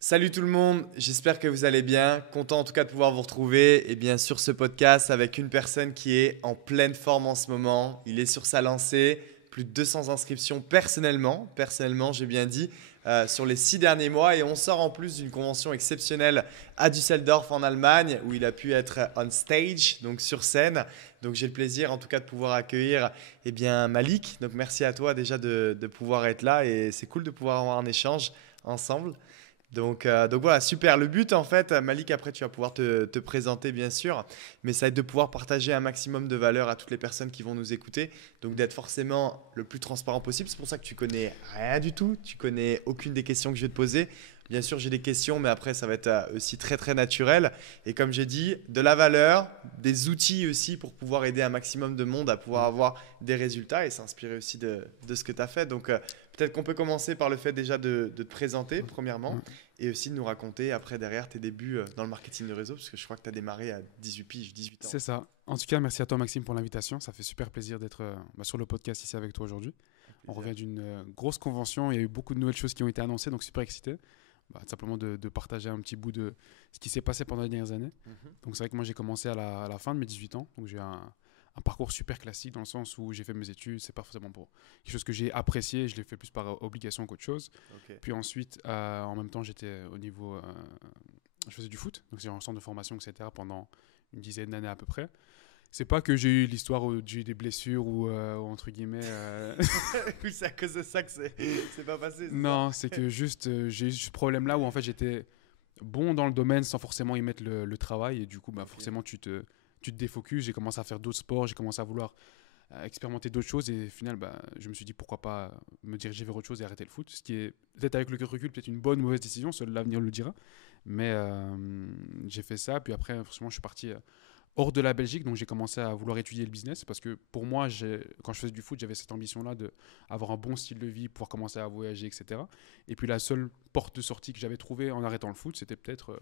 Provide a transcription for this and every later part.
Salut tout le monde, j'espère que vous allez bien. Content en tout cas de pouvoir vous retrouver et bien sur ce podcast avec une personne qui est en pleine forme en ce moment. Il est sur sa lancée, plus de 200 inscriptions personnellement j'ai bien dit, sur les 6 derniers mois et on sort en plus d'une convention exceptionnelle à Düsseldorf en Allemagne où il a pu être on stage, donc sur scène. Donc j'ai le plaisir en tout cas de pouvoir accueillir Malik. Donc merci à toi déjà de pouvoir être là et c'est cool de pouvoir avoir un échange ensemble. Donc voilà, super. Le but, en fait, Malik, après, tu vas pouvoir te présenter, bien sûr, mais ça va être de pouvoir partager un maximum de valeur à toutes les personnes qui vont nous écouter. Donc, d'être forcément le plus transparent possible. C'est pour ça que tu connais rien du tout. Tu connais aucune des questions que je vais te poser. Bien sûr, j'ai des questions, mais après, ça va être aussi très, très naturel. Et comme j'ai dit, de la valeur, des outils aussi pour pouvoir aider un maximum de monde à pouvoir avoir des résultats et s'inspirer aussi de ce que tu as fait. Donc, peut-être qu'on peut commencer par le fait déjà de te présenter, premièrement, et aussi de nous raconter après derrière tes débuts dans le marketing de réseau, parce que je crois que tu as démarré à 18 piges, 18 ans. C'est ça. En tout cas, merci à toi Maxime pour l'invitation. Ça fait super plaisir d'être sur le podcast ici avec toi aujourd'hui. On revient d'une grosse convention. Il y a eu beaucoup de nouvelles choses qui ont été annoncées, donc super excité. Simplement de partager un petit bout de ce qui s'est passé pendant les dernières années. Donc c'est vrai que moi j'ai commencé à la fin de mes 18 ans. Donc j'ai un parcours super classique dans le sens où j'ai fait mes études. C'est pas forcément pour quelque chose que j'ai apprécié. Je l'ai fait plus par obligation qu'autre chose. Ok. Puis ensuite, en même temps, j'étais au niveau... je faisais du foot. Donc j'ai un centre de formation, etc. pendant une dizaine d'années à peu près. C'est pas que j'ai eu l'histoire où j'ai eu des blessures ou entre guillemets. Oui, c'est à cause de ça que c'est pas passé, c'est ça? Non, c'est que juste j'ai eu ce problème-là où en fait j'étais bon dans le domaine sans forcément y mettre le travail et du coup Ok. forcément tu te défocuses. J'ai commencé à faire d'autres sports, j'ai commencé à vouloir expérimenter d'autres choses et au final je me suis dit pourquoi pas me diriger vers autre chose et arrêter le foot. Ce qui est peut-être avec le recul peut-être une bonne ou mauvaise décision, seul l'avenir le dira. Mais j'ai fait ça puis après forcément je suis parti hors de la Belgique, donc j'ai commencé à vouloir étudier le business parce que pour moi, quand je faisais du foot, j'avais cette ambition-là d'avoir un bon style de vie, pouvoir commencer à voyager, etc. Et puis la seule porte de sortie que j'avais trouvée en arrêtant le foot, c'était peut-être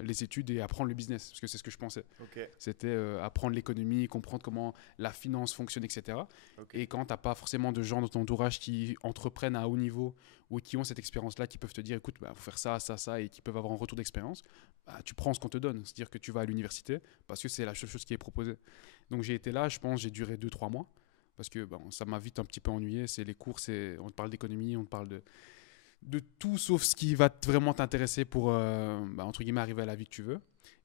les études et apprendre le business, parce que c'est ce que je pensais. Ok. C'était apprendre l'économie, comprendre comment la finance fonctionne, etc. Ok. Et quand tu n'as pas forcément de gens dans ton entourage qui entreprennent à haut niveau ou qui ont cette expérience-là, qui peuvent te dire, écoute, faut faire ça, ça, ça, et qui peuvent avoir un retour d'expérience, tu prends ce qu'on te donne. C'est-à-dire que tu vas à l'université parce que c'est la seule chose qui est proposée. Donc j'ai été là, je pense, j'ai duré 2 3 mois parce que ça m'a vite un petit peu ennuyé. C'est les cours, on te parle d'économie, on te parle de tout sauf ce qui va vraiment t'intéresser pour, entre guillemets, arriver à la vie que tu veux.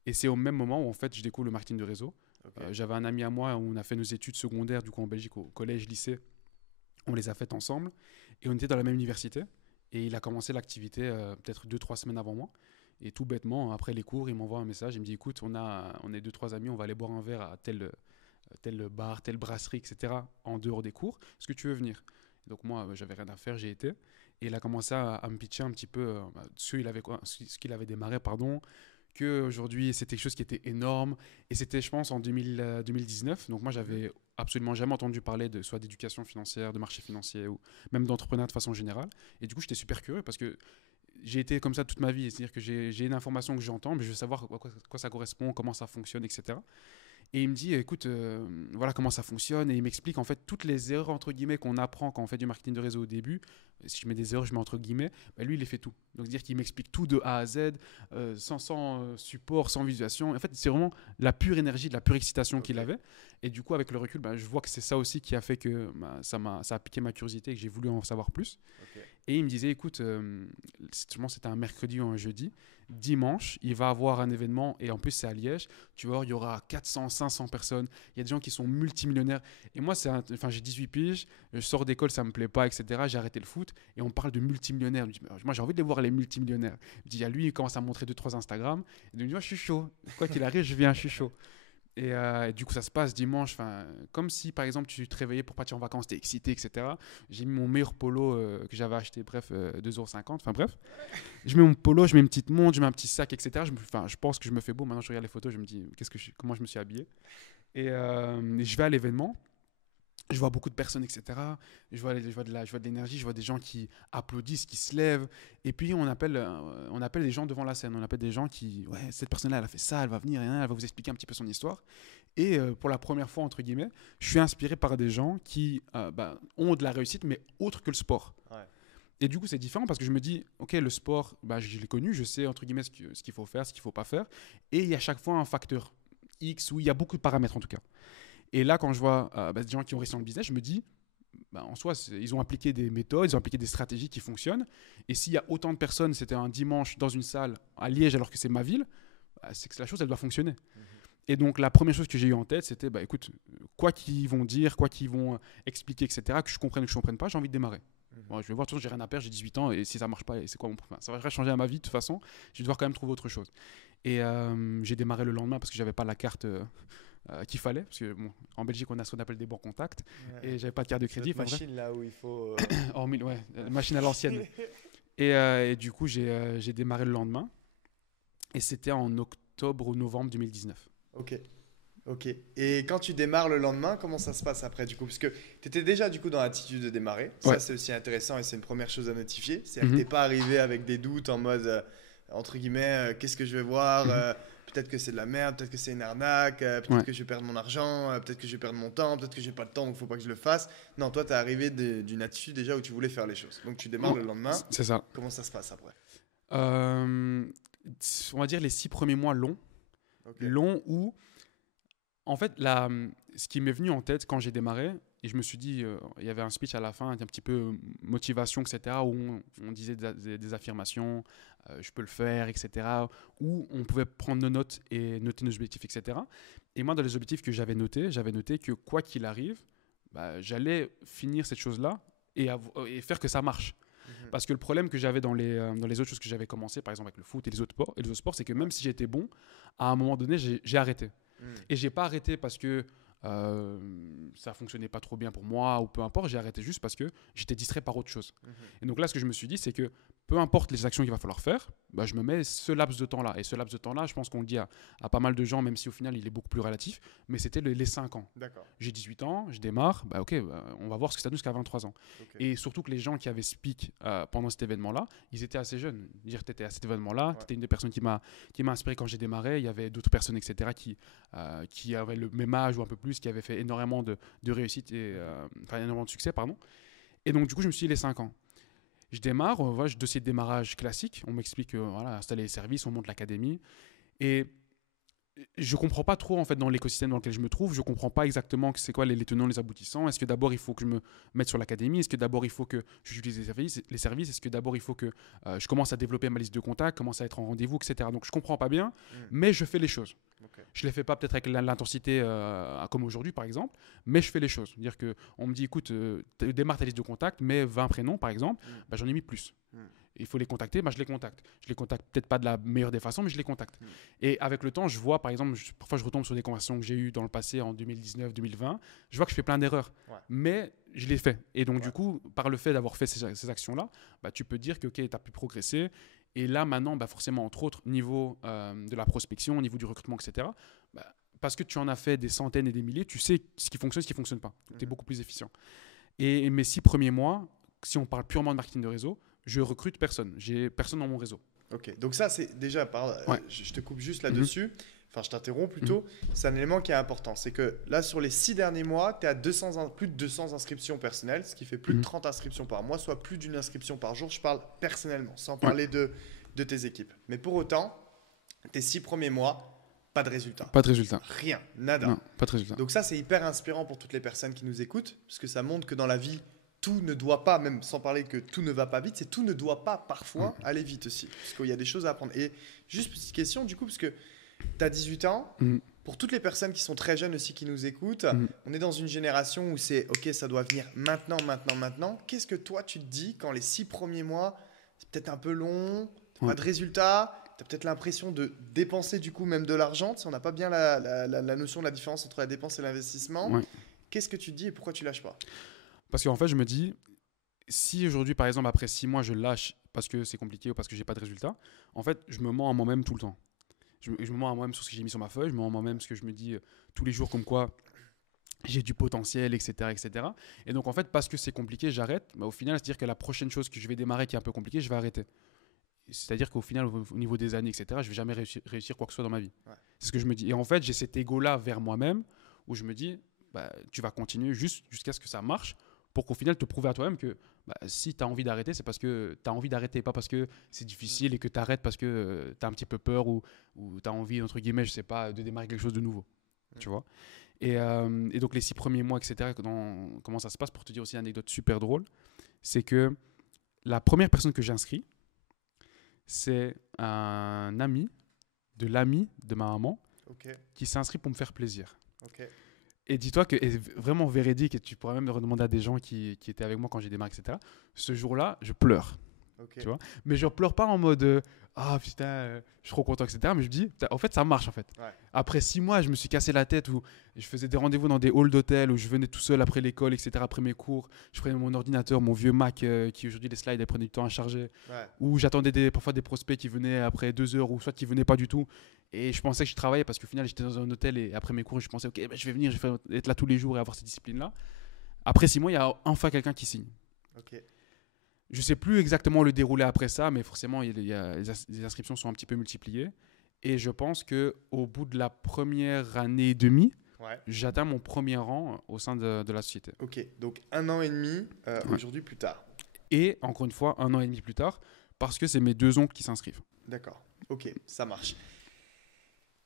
Et c'est au même moment où, en fait, je découvre le marketing de réseau. Ok. J'avais un ami à moi où on a fait nos études secondaires, du coup, en Belgique, au collège, lycée. On les a faites ensemble. Et on était dans la même université. Et il a commencé l'activité peut-être 2 3 semaines avant moi. Et tout bêtement, après les cours, il m'envoie un message. Il me dit, écoute, on est 2 3 amis, on va aller boire un verre à tel bar, telle brasserie, etc. en dehors des cours. Est-ce que tu veux venir? Donc moi, j'avais rien à faire, j'ai été. Et il a commencé à me pitcher un petit peu ce qu'il avait démarré, pardon, qu'aujourd'hui c'était quelque chose qui était énorme. Et c'était, je pense, en 2019. Donc moi, j'avais absolument jamais entendu parler de soit d'éducation financière, de marché financier ou même d'entrepreneuriat de façon générale. Et du coup, j'étais super curieux parce que j'ai été comme ça toute ma vie. C'est-à-dire que j'ai une information que j'entends, mais je veux savoir quoi ça correspond, comment ça fonctionne, etc. Et il me dit, écoute, voilà comment ça fonctionne. Et il m'explique en fait toutes les erreurs, entre guillemets, qu'on apprend quand on fait du marketing de réseau au début. Si je mets des erreurs, je mets entre guillemets. Lui, il les fait tout. Donc, c'est-à-dire qu'il m'explique tout de A à Z, sans support, sans visualisation. En fait, c'est vraiment la pure énergie, de la pure excitation Ok. qu'il avait. Et du coup, avec le recul, je vois que c'est ça aussi qui a fait que ça a piqué ma curiosité et que j'ai voulu en savoir plus. Ok. Et il me disait, écoute, c'était un mercredi ou un jeudi. Dimanche, il va avoir un événement et en plus c'est à Liège. Tu vas voir, il y aura 400, 500 personnes. Il y a des gens qui sont multimillionnaires. Et moi, j'ai 18 piges, je sors d'école, ça me plaît pas, etc. J'ai arrêté le foot et on parle de multimillionnaires. Je me dis, moi, j'ai envie de les voir, les multimillionnaires. Je dis, il y a lui, il commence à montrer 2 3 Instagram. Et il me dit, moi, je suis chaud. Quoi qu'il arrive, je viens, je suis chaud. Et du coup, ça se passe dimanche, comme si par exemple tu te réveillais pour partir en vacances, t'es excité, etc. J'ai mis mon meilleur polo que j'avais acheté, bref, 2,50 €. Enfin bref, je mets mon polo, je mets une petite montre, je mets un petit sac, etc. Je pense que je me fais beau. Maintenant, je regarde les photos, je me dis comment je me suis habillé. Et je vais à l'événement. Je vois beaucoup de personnes, etc. Je vois de l'énergie, je vois des gens qui applaudissent, qui se lèvent. Et puis, on appelle des gens devant la scène. On appelle des gens qui, ouais, cette personne-là, elle a fait ça, elle va venir, elle va vous expliquer un petit peu son histoire. Et pour la première fois, entre guillemets, je suis inspiré par des gens qui ont de la réussite, mais autre que le sport. Ouais. Et du coup, c'est différent parce que je me dis, OK, le sport, bah, je l'ai connu, je sais, entre guillemets, ce qu'il faut faire, ce qu'il ne faut pas faire. Et il y a chaque fois un facteur X où il y a beaucoup de paramètres, en tout cas. Et là, quand je vois des gens qui ont réussi dans le business, je me dis, bah, en soi, ils ont appliqué des méthodes, ils ont appliqué des stratégies qui fonctionnent. Et s'il y a autant de personnes, c'était un dimanche dans une salle à Liège, alors que c'est ma ville, bah, c'est que la chose, elle doit fonctionner. Et donc, la première chose que j'ai eu en tête, c'était, bah, écoute, quoi qu'ils vont dire, quoi qu'ils vont expliquer, etc., que je comprenne ou que je ne comprenne pas, j'ai envie de démarrer. Bon, je vais voir, de toute façon, j'ai rien à perdre, j'ai 18 ans, et si ça ne marche pas, c'est quoi ça va rien changer à ma vie, de toute façon, je vais devoir quand même trouver autre chose. Et j'ai démarré le lendemain parce que je n'avais pas la carte qu'il fallait, parce que bon, en Belgique, on a ce qu'on appelle des bons contacts, et j'avais pas de carte de crédit. Cette machine là où il faut. Machine à l'ancienne. Et du coup, j'ai démarré le lendemain, et c'était en octobre ou novembre 2019. Ok. Et quand tu démarres le lendemain, comment ça se passe après du coup? Parce que tu étais déjà du coup dans l'attitude de démarrer. Ouais. Ça, c'est aussi intéressant et c'est une première chose à notifier. C'est-à-dire que tu n'es pas arrivé avec des doutes en mode, entre guillemets, qu'est-ce que je vais voir? Peut-être que c'est de la merde, peut-être que c'est une arnaque, peut-être que je vais perdre mon argent, peut-être que je vais perdre mon temps, peut-être que j'ai pas de temps donc il faut pas que je le fasse. Non, toi, tu es arrivé d'une attitude déjà où tu voulais faire les choses. Donc tu démarres le lendemain. C'est ça. Comment ça se passe après? On va dire les 6 premiers mois longs. Longs où, en fait, ce qui m'est venu en tête quand j'ai démarré, et je me suis dit, il y avait un speech à la fin, un petit peu motivation, etc., où on disait des affirmations, je peux le faire, etc., où on pouvait prendre nos notes et noter nos objectifs, etc. Et moi, dans les objectifs que j'avais noté que quoi qu'il arrive, bah, j'allais finir cette chose-là et faire que ça marche. Parce que le problème que j'avais dans les autres choses que j'avais commencé, par exemple avec le foot et les autres sports, c'est que même si j'étais bon, à un moment donné, j'ai arrêté. Et j'ai pas arrêté parce que ça fonctionnait pas trop bien pour moi ou peu importe, j'ai arrêté juste parce que j'étais distrait par autre chose. Et donc là, ce que je me suis dit, c'est que peu importe les actions qu'il va falloir faire, bah, je me mets ce laps de temps-là. Et ce laps de temps-là, je pense qu'on le dit à pas mal de gens, même si au final, il est beaucoup plus relatif, mais c'était les 5 ans. D'accord. J'ai 18 ans, je démarre, bah, ok, bah, on va voir ce que ça donne jusqu'à 23 ans. Et surtout que les gens qui avaient speak pendant cet événement-là, ils étaient assez jeunes. Dire, tu étais à cet événement-là, tu étais une des personnes qui m'a inspiré quand j'ai démarré. Il y avait d'autres personnes, etc., qui avaient le même âge ou un peu plus, qui avaient fait énormément de réussite, énormément de succès, pardon. Et donc, du coup, je me suis dit les 5 ans. Je démarre, je dossier de démarrage classique. On m'explique, installer les services, on monte l'académie. Et je comprends pas trop en fait dans l'écosystème dans lequel je me trouve. Je comprends pas exactement c'est quoi les tenants, les aboutissants. Est-ce que d'abord il faut que je me mette sur l'académie? Est-ce que d'abord il faut que j'utilise les services? Est-ce que d'abord il faut que je commence à développer ma liste de contacts, commence à être en rendez-vous, etc. Donc je comprends pas bien, mais je fais les choses. Je les fais pas peut-être avec l'intensité comme aujourd'hui par exemple, mais je fais les choses. C'est-à-dire que on me dit écoute, démarre ta liste de contacts, mets 20 prénoms par exemple, bah, j'en ai mis plus. Il faut les contacter, bah, je les contacte. Je les contacte peut-être pas de la meilleure des façons, mais je les contacte. Et avec le temps, je vois, par exemple, parfois je retombe sur des conversations que j'ai eues dans le passé, en 2019-2020, je vois que je fais plein d'erreurs. Mais je les fais. Et donc, du coup, par le fait d'avoir fait ces actions-là, bah, tu peux dire que tu as pu progresser. Et là, maintenant, bah, forcément, entre autres, niveau de la prospection, au niveau du recrutement, etc., bah, parce que tu en as fait des centaines et des milliers, tu sais ce qui fonctionne, ce qui ne fonctionne pas. Tu es beaucoup plus efficient. Et mes 6 premiers mois, si on parle purement de marketing de réseau, je recrute personne. J'ai personne dans mon réseau. Ok, donc ça, c'est déjà, je te coupe juste là-dessus, enfin, je t'interromps plutôt. C'est un élément qui est important. C'est que là, sur les 6 derniers mois, tu es à plus de 200 inscriptions personnelles, ce qui fait plus de 30 inscriptions par mois, soit plus d'une inscription par jour. Je parle personnellement, sans parler de tes équipes. Mais pour autant, tes 6 premiers mois, pas de résultat. Pas de résultat. Rien, nada. Non, pas de résultat. Donc ça, c'est hyper inspirant pour toutes les personnes qui nous écoutent, parce que ça montre que dans la vie, tout ne doit pas, même sans parler que tout ne va pas vite, c'est tout ne doit pas parfois aller vite aussi. Parce qu'il y a des choses à apprendre. Et juste petite question du coup, parce que tu as 18 ans, pour toutes les personnes qui sont très jeunes aussi qui nous écoutent, on est dans une génération où c'est ok, ça doit venir maintenant, maintenant, maintenant. Qu'est-ce que toi tu te dis quand les 6 premiers mois, c'est peut-être un peu long, pas de résultats, tu as peut-être l'impression de dépenser du coup même de l'argent, si on n'a pas bien la notion de la différence entre la dépense et l'investissement. Qu'est-ce que tu te dis et pourquoi tu lâches pas? Parce qu'en fait, je me dis, si aujourd'hui, par exemple, après 6 mois, je lâche parce que c'est compliqué ou parce que j'ai pas de résultat, en fait, je me mens à moi-même tout le temps. Je me mens à moi-même sur ce que j'ai mis sur ma feuille, je me mens à moi-même ce que je me dis tous les jours comme quoi j'ai du potentiel, etc., etc. Et donc, en fait, parce que c'est compliqué, j'arrête. Bah, au final, c'est-à-dire que la prochaine chose que je vais démarrer qui est un peu compliquée, je vais arrêter. C'est-à-dire qu'au final, au niveau des années, etc., je vais jamais réussir quoi que ce soit dans ma vie. C'est ce que je me dis. Et en fait, j'ai cet ego-là vers moi-même où je me dis, bah, tu vas continuer jusqu'à ce que ça marche, pour qu'au final te prouver à toi-même que si tu as envie d'arrêter, c'est parce que tu as envie d'arrêter, pas parce que c'est difficile et que tu arrêtes parce que tu as un petit peu peur ou tu as envie, entre guillemets, je sais pas, de démarrer quelque chose de nouveau. Tu vois. Et donc, les 6 premiers mois, etc., comment ça se passe, pour te dire aussi une anecdote super drôle, c'est que la première personne que j'ai inscrit, c'est un ami de l'ami de ma maman qui s'est inscrit pour me faire plaisir. Et dis-toi que, et vraiment véridique, et tu pourrais même le redemander à des gens qui étaient avec moi quand j'ai démarré, etc. Ce jour-là, je pleure. Tu vois, mais je pleure pas en mode ah putain, je suis trop content, etc. Mais je me dis, en fait, ça marche en fait. Après 6 mois, je me suis cassé la tête où je faisais des rendez-vous dans des halls d'hôtel où je venais tout seul après l'école, etc. Après mes cours, je prenais mon ordinateur, mon vieux Mac qui aujourd'hui les slides, elles prenaient du temps à charger. Où j'attendais parfois des prospects qui venaient après 2 heures ou soit qui venaient pas du tout. Et je pensais que je travaillais parce qu'au final, j'étais dans un hôtel et après mes cours, je pensais, ok, ben, je vais venir, je vais être là tous les jours et avoir cette discipline-là. Après 6 mois, il y a enfin quelqu'un qui signe. Je ne sais plus exactement le déroulé après ça, mais forcément, les inscriptions sont un petit peu multipliées. Et je pense qu'au bout de la première année et demie, j'atteins mon premier rang au sein de la société. Ok, donc 1 an et demi aujourd'hui plus tard. Et encore une fois, 1 an et demi plus tard, parce que c'est mes 2 oncles qui s'inscrivent. D'accord, ok, ça marche.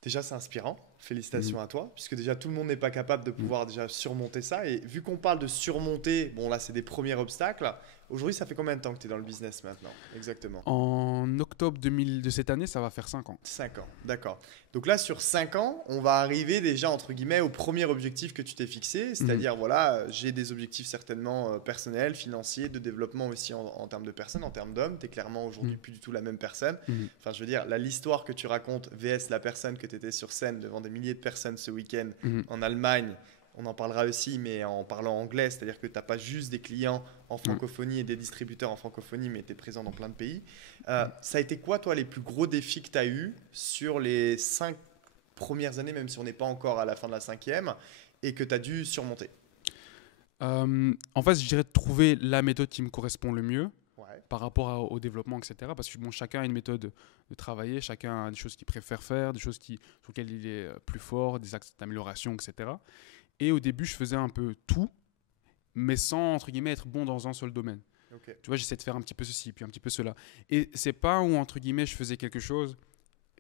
Déjà, c'est inspirant. Félicitations à toi, puisque déjà, tout le monde n'est pas capable de pouvoir déjà surmonter ça. Et vu qu'on parle de surmonter, bon là, c'est des premiers obstacles. Aujourd'hui, ça fait combien de temps que tu es dans le business maintenant, exactement? En octobre 2000 de cette année, ça va faire 5 ans. 5 ans, d'accord. Donc là, sur 5 ans, on va arriver déjà, entre guillemets, au premier objectif que tu t'es fixé. C'est-à-dire, voilà, j'ai des objectifs certainement personnels, financiers, de développement aussi en termes de personnes, en termes d'hommes. Tu es clairement aujourd'hui plus du tout la même personne. Enfin, je veux dire, l'histoire que tu racontes, VS la personne que tu étais sur scène devant des milliers de personnes ce week-end en Allemagne. On en parlera aussi, mais en parlant anglais, c'est-à-dire que tu n'as pas juste des clients en francophonie et des distributeurs en francophonie, mais tu es présent dans plein de pays. Ça a été quoi, toi, les plus gros défis que tu as eus sur les 5 premières années, même si on n'est pas encore à la fin de la 5e, et que tu as dû surmonter? En fait, je dirais trouver la méthode qui me correspond le mieux par rapport au développement, etc. Parce que bon, chacun a une méthode de travailler, chacun a des choses qu'il préfère faire, des choses sur lesquelles il est plus fort, des axes d'amélioration, etc. Et au début, je faisais un peu tout, mais sans, entre guillemets, être bon dans un seul domaine. Tu vois, j'essaie de faire un petit peu ceci, puis un petit peu cela. Et c'est pas où, entre guillemets, je faisais quelque chose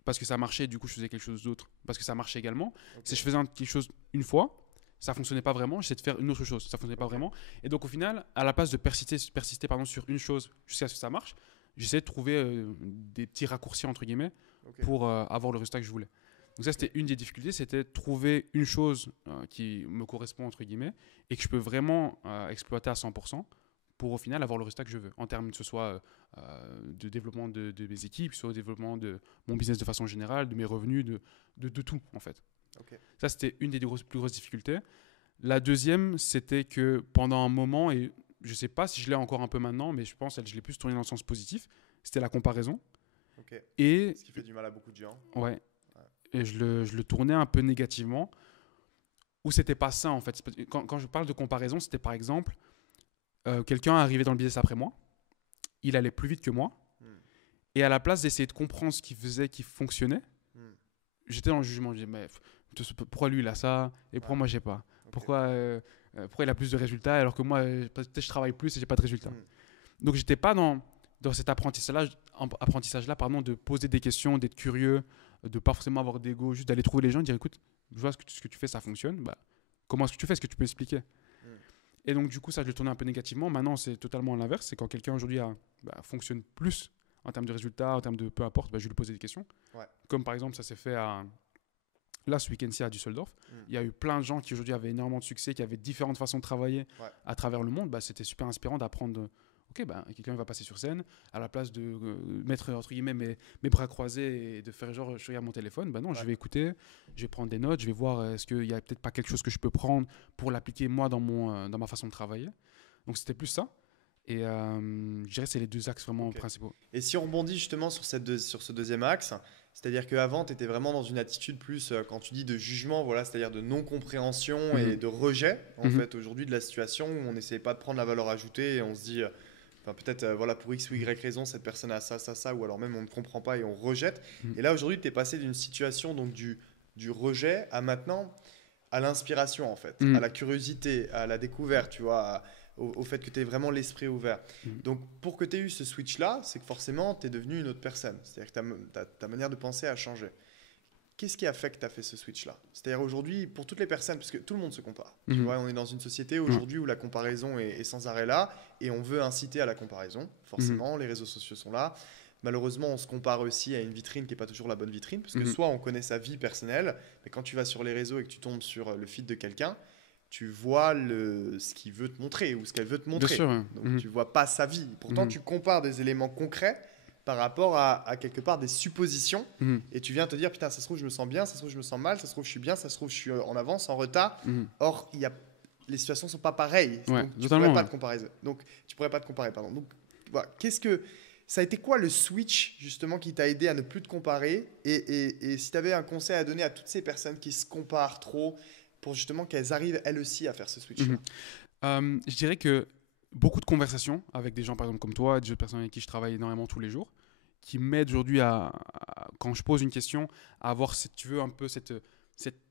parce que ça marchait, du coup, je faisais quelque chose d'autre parce que ça marchait également. C'est je faisais quelque chose une fois, ça fonctionnait pas vraiment, j'essayais de faire une autre chose, ça fonctionnait pas vraiment. Et donc, au final, à la place de persister sur une chose jusqu'à ce que ça marche, j'essayais de trouver des petits raccourcis, entre guillemets, pour avoir le résultat que je voulais. Donc ça, c'était une des difficultés, c'était de trouver une chose qui me correspond, entre guillemets, et que je peux vraiment exploiter à 100% pour au final avoir le résultat que je veux, en termes que ce soit de développement de mes équipes, soit au développement de mon business de façon générale, de mes revenus, de tout, en fait. Ça, c'était une des plus grosses difficultés. La deuxième, c'était que pendant un moment, et je ne sais pas si je l'ai encore un peu maintenant, mais je pense que je l'ai plus tourné dans le sens positif, c'était la comparaison. Et, ce qui fait du mal à beaucoup de gens. Ouais. Et je le tournais un peu négativement, où c'était pas ça en fait. Quand je parle de comparaison, c'était par exemple, quelqu'un arrivait dans le business après moi, il allait plus vite que moi, et à la place d'essayer de comprendre ce qu'il faisait qui fonctionnait, j'étais dans le jugement, je disais, mais pourquoi lui il a ça, et pourquoi moi j'ai pas, pourquoi il a plus de résultats alors que moi peut-être je travaille plus et j'ai pas de résultats. Donc j'étais pas dans cet apprentissage-là, de poser des questions, d'être curieux, de pas forcément avoir d'ego, juste d'aller trouver les gens et dire écoute, je vois ce que tu fais, ça fonctionne, bah, comment est-ce que tu fais, est-ce que tu peux expliquer? Et donc du coup ça je le tournais un peu négativement. Maintenant c'est totalement l'inverse, c'est quand quelqu'un aujourd'hui fonctionne plus en termes de résultats, en termes de peu importe, je vais lui poser des questions. Comme par exemple ça s'est fait là ce week-end-ci à Düsseldorf, il y a eu plein de gens qui aujourd'hui avaient énormément de succès, qui avaient différentes façons de travailler à travers le monde. C'était super inspirant d'apprendre. Quelqu'un va passer sur scène, à la place de mettre entre guillemets mes bras croisés et de faire genre je regarde mon téléphone, non, je vais écouter, je vais prendre des notes, je vais voir est-ce qu'il y a peut-être pas quelque chose que je peux prendre pour l'appliquer moi dans ma façon de travailler. Donc c'était plus ça. Et je dirais que c'est les 2 axes vraiment principaux. Et si on rebondit justement sur ce deuxième axe, c'est-à-dire qu'avant, tu étais vraiment dans une attitude plus, quand tu dis de jugement, voilà, c'est-à-dire de non-compréhension et de rejet, en fait, aujourd'hui, de la situation où on n'essayait pas de prendre la valeur ajoutée et on se dit, peut-être, voilà, pour X ou Y raison, cette personne a ça, ça, ça, ou alors même on ne comprend pas et on rejette. Et là, aujourd'hui, tu es passé d'une situation donc du rejet à maintenant à l'inspiration, en fait, à la curiosité, à la découverte, tu vois, au fait que tu aies vraiment l'esprit ouvert. Donc, pour que tu aies eu ce switch-là, c'est que forcément, tu es devenu une autre personne. C'est-à-dire que ta manière de penser a changé. Qu'est-ce qui a fait que tu as fait ce switch-là? C'est-à-dire aujourd'hui, pour toutes les personnes, parce que tout le monde se compare. Tu vois, on est dans une société aujourd'hui où la comparaison est sans arrêt là, et on veut inciter à la comparaison. Forcément, les réseaux sociaux sont là. Malheureusement, on se compare aussi à une vitrine qui n'est pas toujours la bonne vitrine, parce que soit on connaît sa vie personnelle, mais quand tu vas sur les réseaux et que tu tombes sur le feed de quelqu'un, tu vois ce qu'il veut te montrer ou ce qu'elle veut te montrer. Bien sûr, hein. Donc, tu ne vois pas sa vie. Pourtant, tu compares des éléments concrets par rapport à quelque part des suppositions, et tu viens te dire, putain, ça se trouve, je me sens bien, ça se trouve, je me sens mal, ça se trouve, je suis bien, ça se trouve, je suis en avance, en retard. Or, les situations ne sont pas pareilles. Donc, tu pourrais pas te comparer. Donc, tu pourrais pas te comparer, pardon. Donc, voilà. Ça a été quoi le switch, justement, qui t'a aidé à ne plus te comparer? Et si tu avais un conseil à donner à toutes ces personnes qui se comparent trop, pour justement qu'elles arrivent, elles aussi, à faire ce switch-là? Je dirais que beaucoup de conversations avec des gens, par exemple, comme toi, des personnes avec qui je travaille énormément tous les jours, qui m'aident aujourd'hui quand je pose une question, à avoir, si tu veux, un peu cette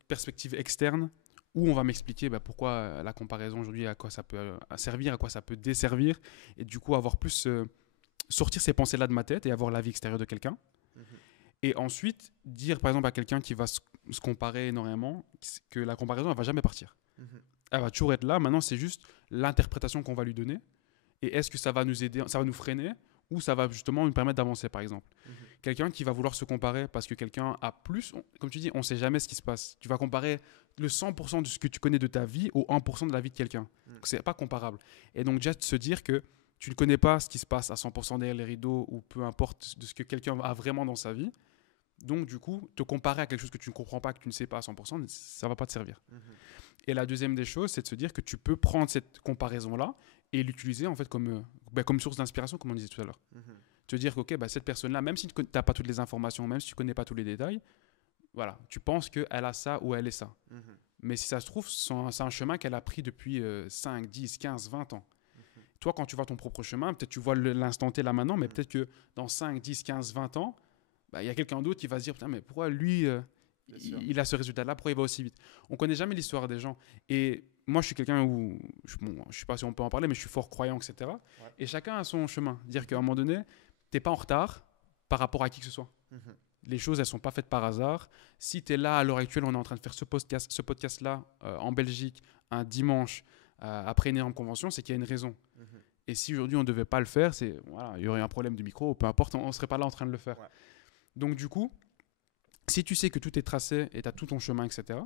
perspective externe où on va m'expliquer pourquoi la comparaison aujourd'hui, à quoi ça peut servir, à quoi ça peut desservir, et du coup avoir plus sortir ces pensées-là de ma tête et avoir l'avis extérieur de quelqu'un. Et ensuite, dire par exemple à quelqu'un qui va se comparer énormément que la comparaison, elle va jamais partir. Elle va toujours être là. Maintenant, c'est juste l'interprétation qu'on va lui donner. Et est-ce que ça va nous aider, ça va nous freiner, ou ça va justement nous permettre d'avancer, par exemple. Quelqu'un qui va vouloir se comparer parce que quelqu'un a plus, comme tu dis, on ne sait jamais ce qui se passe. Tu vas comparer le 100% de ce que tu connais de ta vie au 1% de la vie de quelqu'un. Ce n'est pas comparable. Et donc, déjà, de se dire que tu ne connais pas ce qui se passe à 100% derrière les rideaux, ou peu importe de ce que quelqu'un a vraiment dans sa vie. Donc, du coup, te comparer à quelque chose que tu ne comprends pas, que tu ne sais pas à 100%, ça ne va pas te servir. Et la deuxième des choses, c'est de se dire que tu peux prendre cette comparaison-là et l'utiliser en fait comme source d'inspiration, comme on disait tout à l'heure. Te dire que cette personne-là, même si tu n'as pas toutes les informations, même si tu ne connais pas tous les détails, voilà, tu penses qu'elle a ça ou elle est ça. Mais si ça se trouve, c'est un chemin qu'elle a pris depuis 5, 10, 15, 20 ans. Toi, quand tu vois ton propre chemin, peut-être tu vois l'instant T là maintenant, mais peut-être que dans 5, 10, 15, 20 ans, y a quelqu'un d'autre qui va se dire, putain, mais pourquoi lui, il a ce résultat-là, pourquoi il va aussi vite? On ne connaît jamais l'histoire des gens. Et moi, je suis quelqu'un où, je ne sais pas si on peut en parler, mais je suis fort croyant, etc. Ouais. Et chacun a son chemin. Dire qu'à un moment donné, tu n'es pas en retard par rapport à qui que ce soit. Les choses, elles ne sont pas faites par hasard. Si tu es là, à l'heure actuelle, on est en train de faire ce podcast-là en Belgique, un dimanche, après une énorme convention, c'est qu'il y a une raison. Et si aujourd'hui, on ne devait pas le faire, il y aurait un problème de micro, peu importe, on ne serait pas là en train de le faire. Ouais. Donc, du coup, si tu sais que tout est tracé et tu as tout ton chemin, etc., tu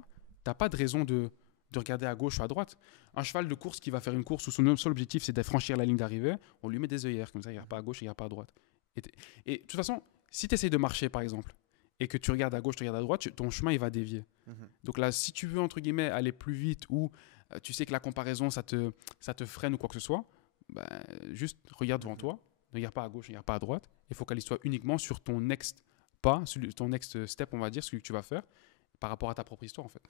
n'as pas de raison de regarder à gauche ou à droite. Un cheval de course qui va faire une course où son seul objectif, c'est de franchir la ligne d'arrivée, on lui met des œillères, comme ça, il ne regarde pas à gauche, il ne regarde pas à droite. Et de toute façon, si tu essayes de marcher, par exemple, et que tu regardes à gauche, tu regardes à droite, ton chemin, il va dévier. Donc là, si tu veux, entre guillemets, aller plus vite, ou tu sais que la comparaison, ça te freine ou quoi que ce soit, juste regarde devant toi, ne regarde pas à gauche, ne regarde pas à droite, et focalise-toi uniquement sur ton next pas, ton next step, on va dire, ce que tu vas faire par rapport à ta propre histoire, en fait.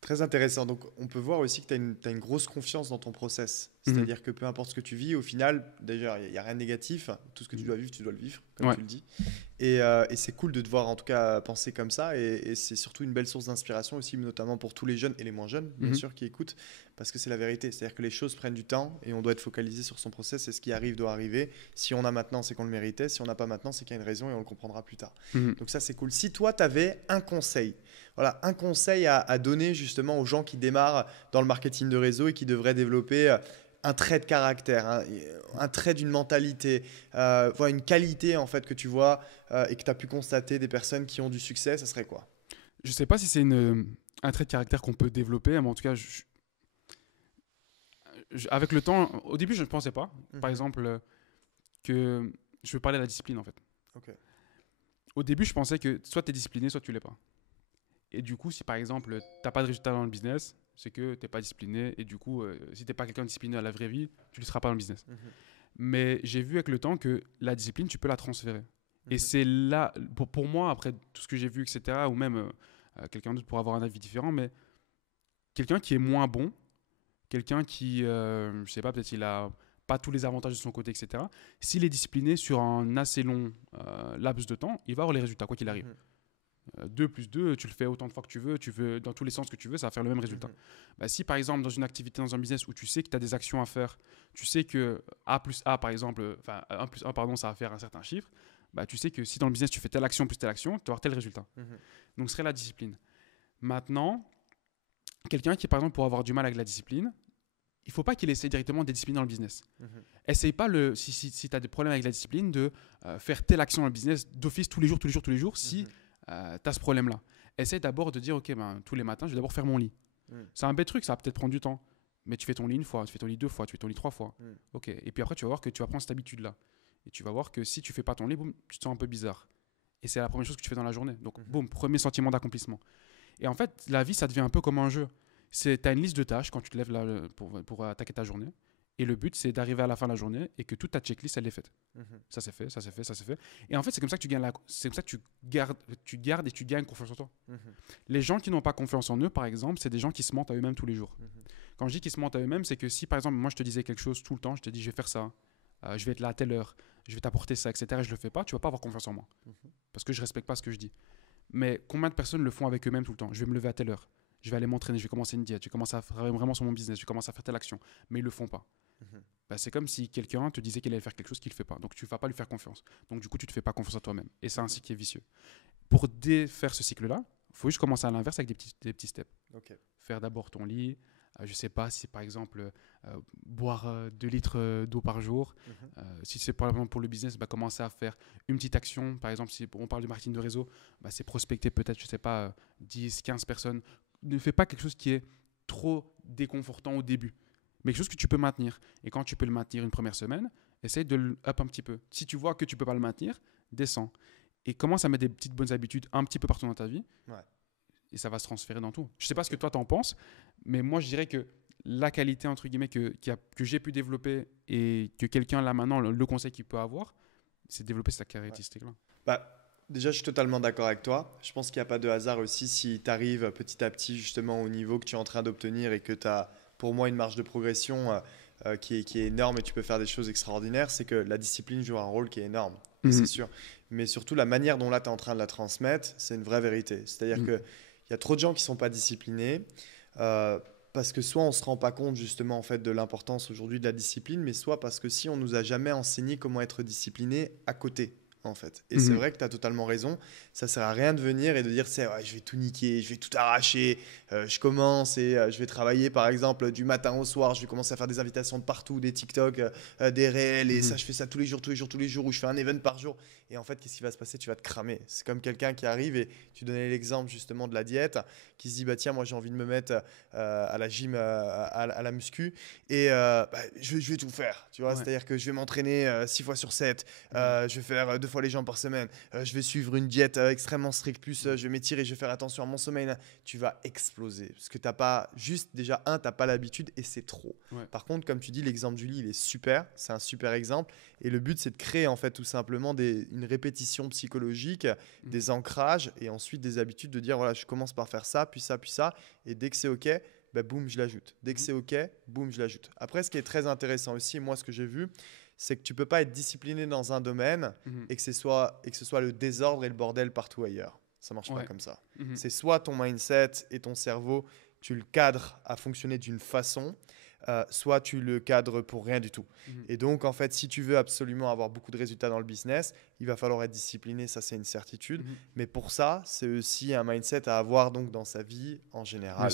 Très intéressant. Donc, on peut voir aussi que tu as une grosse confiance dans ton process. C'est-à-dire que peu importe ce que tu vis, au final, d'ailleurs, il n'y a rien de négatif. Tout ce que tu dois vivre, tu dois le vivre, comme tu le dis. Et c'est cool de te voir, en tout cas, penser comme ça. Et c'est surtout une belle source d'inspiration aussi, notamment pour tous les jeunes et les moins jeunes, bien sûr, qui écoutent. Parce que c'est la vérité. C'est-à-dire que les choses prennent du temps et on doit être focalisé sur son process. Et ce qui arrive doit arriver. Si on a maintenant, c'est qu'on le méritait. Si on n'a pas maintenant, c'est qu'il y a une raison et on le comprendra plus tard. Donc ça, c'est cool. Si toi, tu avais un conseil, voilà, un conseil à donner justement aux gens qui démarrent dans le marketing de réseau et qui devraient développer un trait de caractère, un trait d'une mentalité, une qualité en fait que tu vois et que tu as pu constater des personnes qui ont du succès, ça serait quoi? Je ne sais pas si c'est un trait de caractère qu'on peut développer, mais en tout cas, avec le temps, au début, je ne pensais pas. Par exemple, que je veux parler de la discipline en fait. Okay. Au début, je pensais que soit tu es discipliné, soit tu ne l'es pas. Et du coup, si par exemple, tu n'as pas de résultat dans le business, c'est que tu n'es pas discipliné. Et du coup, si tu n'es pas quelqu'un de discipliné à la vraie vie, tu ne le seras pas dans le business. Mais j'ai vu avec le temps que la discipline, tu peux la transférer. Et c'est là, pour moi, après tout ce que j'ai vu, etc., ou même quelqu'un d'autre pour avoir un avis différent, mais quelqu'un qui est moins bon, quelqu'un qui, je ne sais pas, peut-être il n'a pas tous les avantages de son côté, etc., s'il est discipliné sur un assez long laps de temps, il va avoir les résultats, quoi qu'il arrive. 2 plus 2, tu le fais autant de fois que tu veux dans tous les sens que tu veux, ça va faire le même résultat. Bah, si par exemple dans une activité, dans un business où tu sais que tu as des actions à faire, tu sais que A plus A par exemple, enfin 1 plus 1 pardon, ça va faire un certain chiffre, bah, tu sais que si dans le business tu fais telle action plus telle action, tu vas avoir tel résultat. Donc ce serait la discipline. Maintenant, quelqu'un qui par exemple pour avoir du mal avec la discipline, il ne faut pas qu'il essaie directement des disciplines dans le business. Essaye pas, si tu as des problèmes avec la discipline, de faire telle action dans le business d'office tous les jours, si tu as ce problème-là. Essaye d'abord de dire, ok, ben, tous les matins, je vais d'abord faire mon lit. C'est un bête truc, ça va peut-être prendre du temps. Mais tu fais ton lit une fois, tu fais ton lit 2 fois, tu fais ton lit 3 fois. Ok. Et puis après, tu vas voir que tu vas prendre cette habitude-là. Et tu vas voir que si tu fais pas ton lit, boum, tu te sens un peu bizarre. Et c'est la première chose que tu fais dans la journée. Donc, boum, premier sentiment d'accomplissement. Et en fait, la vie, ça devient un peu comme un jeu. Tu as une liste de tâches quand tu te lèves là, pour attaquer ta journée. Et le but, c'est d'arriver à la fin de la journée et que toute ta checklist, elle est faite. Ça c'est fait, ça c'est fait, ça c'est fait. Et en fait, c'est comme ça que tu gagnes c'est comme ça que tu gardes et tu gagnes confiance en toi. Les gens qui n'ont pas confiance en eux, par exemple, c'est des gens qui se mentent à eux-mêmes tous les jours. Quand je dis qu'ils se mentent à eux-mêmes, c'est que si, par exemple, moi, je te disais quelque chose tout le temps, je te dis, je vais faire ça, je vais être là à telle heure, je vais t'apporter ça, etc., et je le fais pas, tu vas pas avoir confiance en moi. Parce que je respecte pas ce que je dis. Mais combien de personnes le font avec eux-mêmes tout le temps? Je vais me lever à telle heure. Je vais aller m'entraîner, je vais commencer une diète, je vais commencer à travailler vraiment sur mon business, je vais commencer à faire telle action. Mais ils le font pas. Bah, c'est comme si quelqu'un te disait qu'il allait faire quelque chose qu'il ne fait pas. Donc tu ne vas pas lui faire confiance. Donc du coup, tu ne te fais pas confiance à toi-même. Et c'est un cycle qui est vicieux. Pour défaire ce cycle-là, il faut juste commencer à l'inverse avec des petits steps. Faire d'abord ton lit. Je ne sais pas si par exemple boire 2 litres d'eau par jour. Si c'est par exemple pour le business, bah, commencer à faire une petite action. Par exemple, si on parle du marketing de réseau, bah, c'est prospecter peut-être, je ne sais pas, 10, 15 personnes. Ne fais pas quelque chose qui est trop déconfortant au début. Mais quelque chose que tu peux maintenir. Et quand tu peux le maintenir une première semaine, essaye de le up un petit peu. Si tu vois que tu ne peux pas le maintenir, descends. Et commence à mettre des petites bonnes habitudes un petit peu partout dans ta vie. Et ça va se transférer dans tout. Je ne sais pas ce que toi t'en penses, mais moi je dirais que la qualité entre guillemets que j'ai pu développer et que quelqu'un là maintenant, le conseil qu'il peut avoir, c'est de développer cette caractéristique-là. Bah, déjà, je suis totalement d'accord avec toi. Je pense qu'il n'y a pas de hasard aussi si tu arrives petit à petit justement au niveau que tu es en train d'obtenir et que tu as pour moi une marge de progression qui est énorme et tu peux faire des choses extraordinaires. C'est que la discipline joue un rôle qui est énorme, c'est sûr. Mais surtout la manière dont là tu es en train de la transmettre, c'est une vraie vérité. C'est-à-dire qu'il y a trop de gens qui ne sont pas disciplinés parce que soit on ne se rend pas compte justement en fait, de l'importance aujourd'hui de la discipline, mais soit parce que si on ne nous a jamais enseigné comment être discipliné à côté. En fait. Et c'est vrai que tu as totalement raison. Ça ne sert à rien de venir et de dire ouais, je vais tout niquer, je vais tout arracher, je commence et je vais travailler par exemple du matin au soir, je vais commencer à faire des invitations de partout, des TikTok, des réels et ça je fais ça tous les jours où je fais un event par jour. Et en fait, qu'est-ce qui va se passer? Tu vas te cramer. C'est comme quelqu'un qui arrive et tu donnais l'exemple justement de la diète, qui se dit bah tiens, moi j'ai envie de me mettre à la gym, à la muscu et je vais tout faire. Tu vois, c'est-à-dire que je vais m'entraîner 6 fois sur 7, je vais faire 2 fois les jambes par semaine, je vais suivre une diète extrêmement stricte, plus je vais m'étirer, je vais faire attention à mon sommeil. Là, tu vas exploser parce que tu n'as pas juste déjà tu n'as pas l'habitude et c'est trop. Par contre, comme tu dis, l'exemple du lit, il est super, c'est un super exemple et le but c'est de créer en fait tout simplement une répétition psychologique, des ancrages et ensuite des habitudes de dire voilà, je commence par faire ça, puis ça, puis ça et dès que c'est OK, bah, boum, je l'ajoute. Dès que c'est OK, boum, je l'ajoute. Après, ce qui est très intéressant aussi, moi, ce que j'ai vu, c'est que tu ne peux pas être discipliné dans un domaine et que ce soit le désordre et le bordel partout ailleurs. Ça ne marche pas comme ça. C'est soit ton mindset et ton cerveau, tu le cadres à fonctionner d'une façon, soit tu le cadres pour rien du tout. Et donc, en fait, si tu veux absolument avoir beaucoup de résultats dans le business, il va falloir être discipliné, ça c'est une certitude. Mais pour ça, c'est aussi un mindset à avoir donc, dans sa vie en général.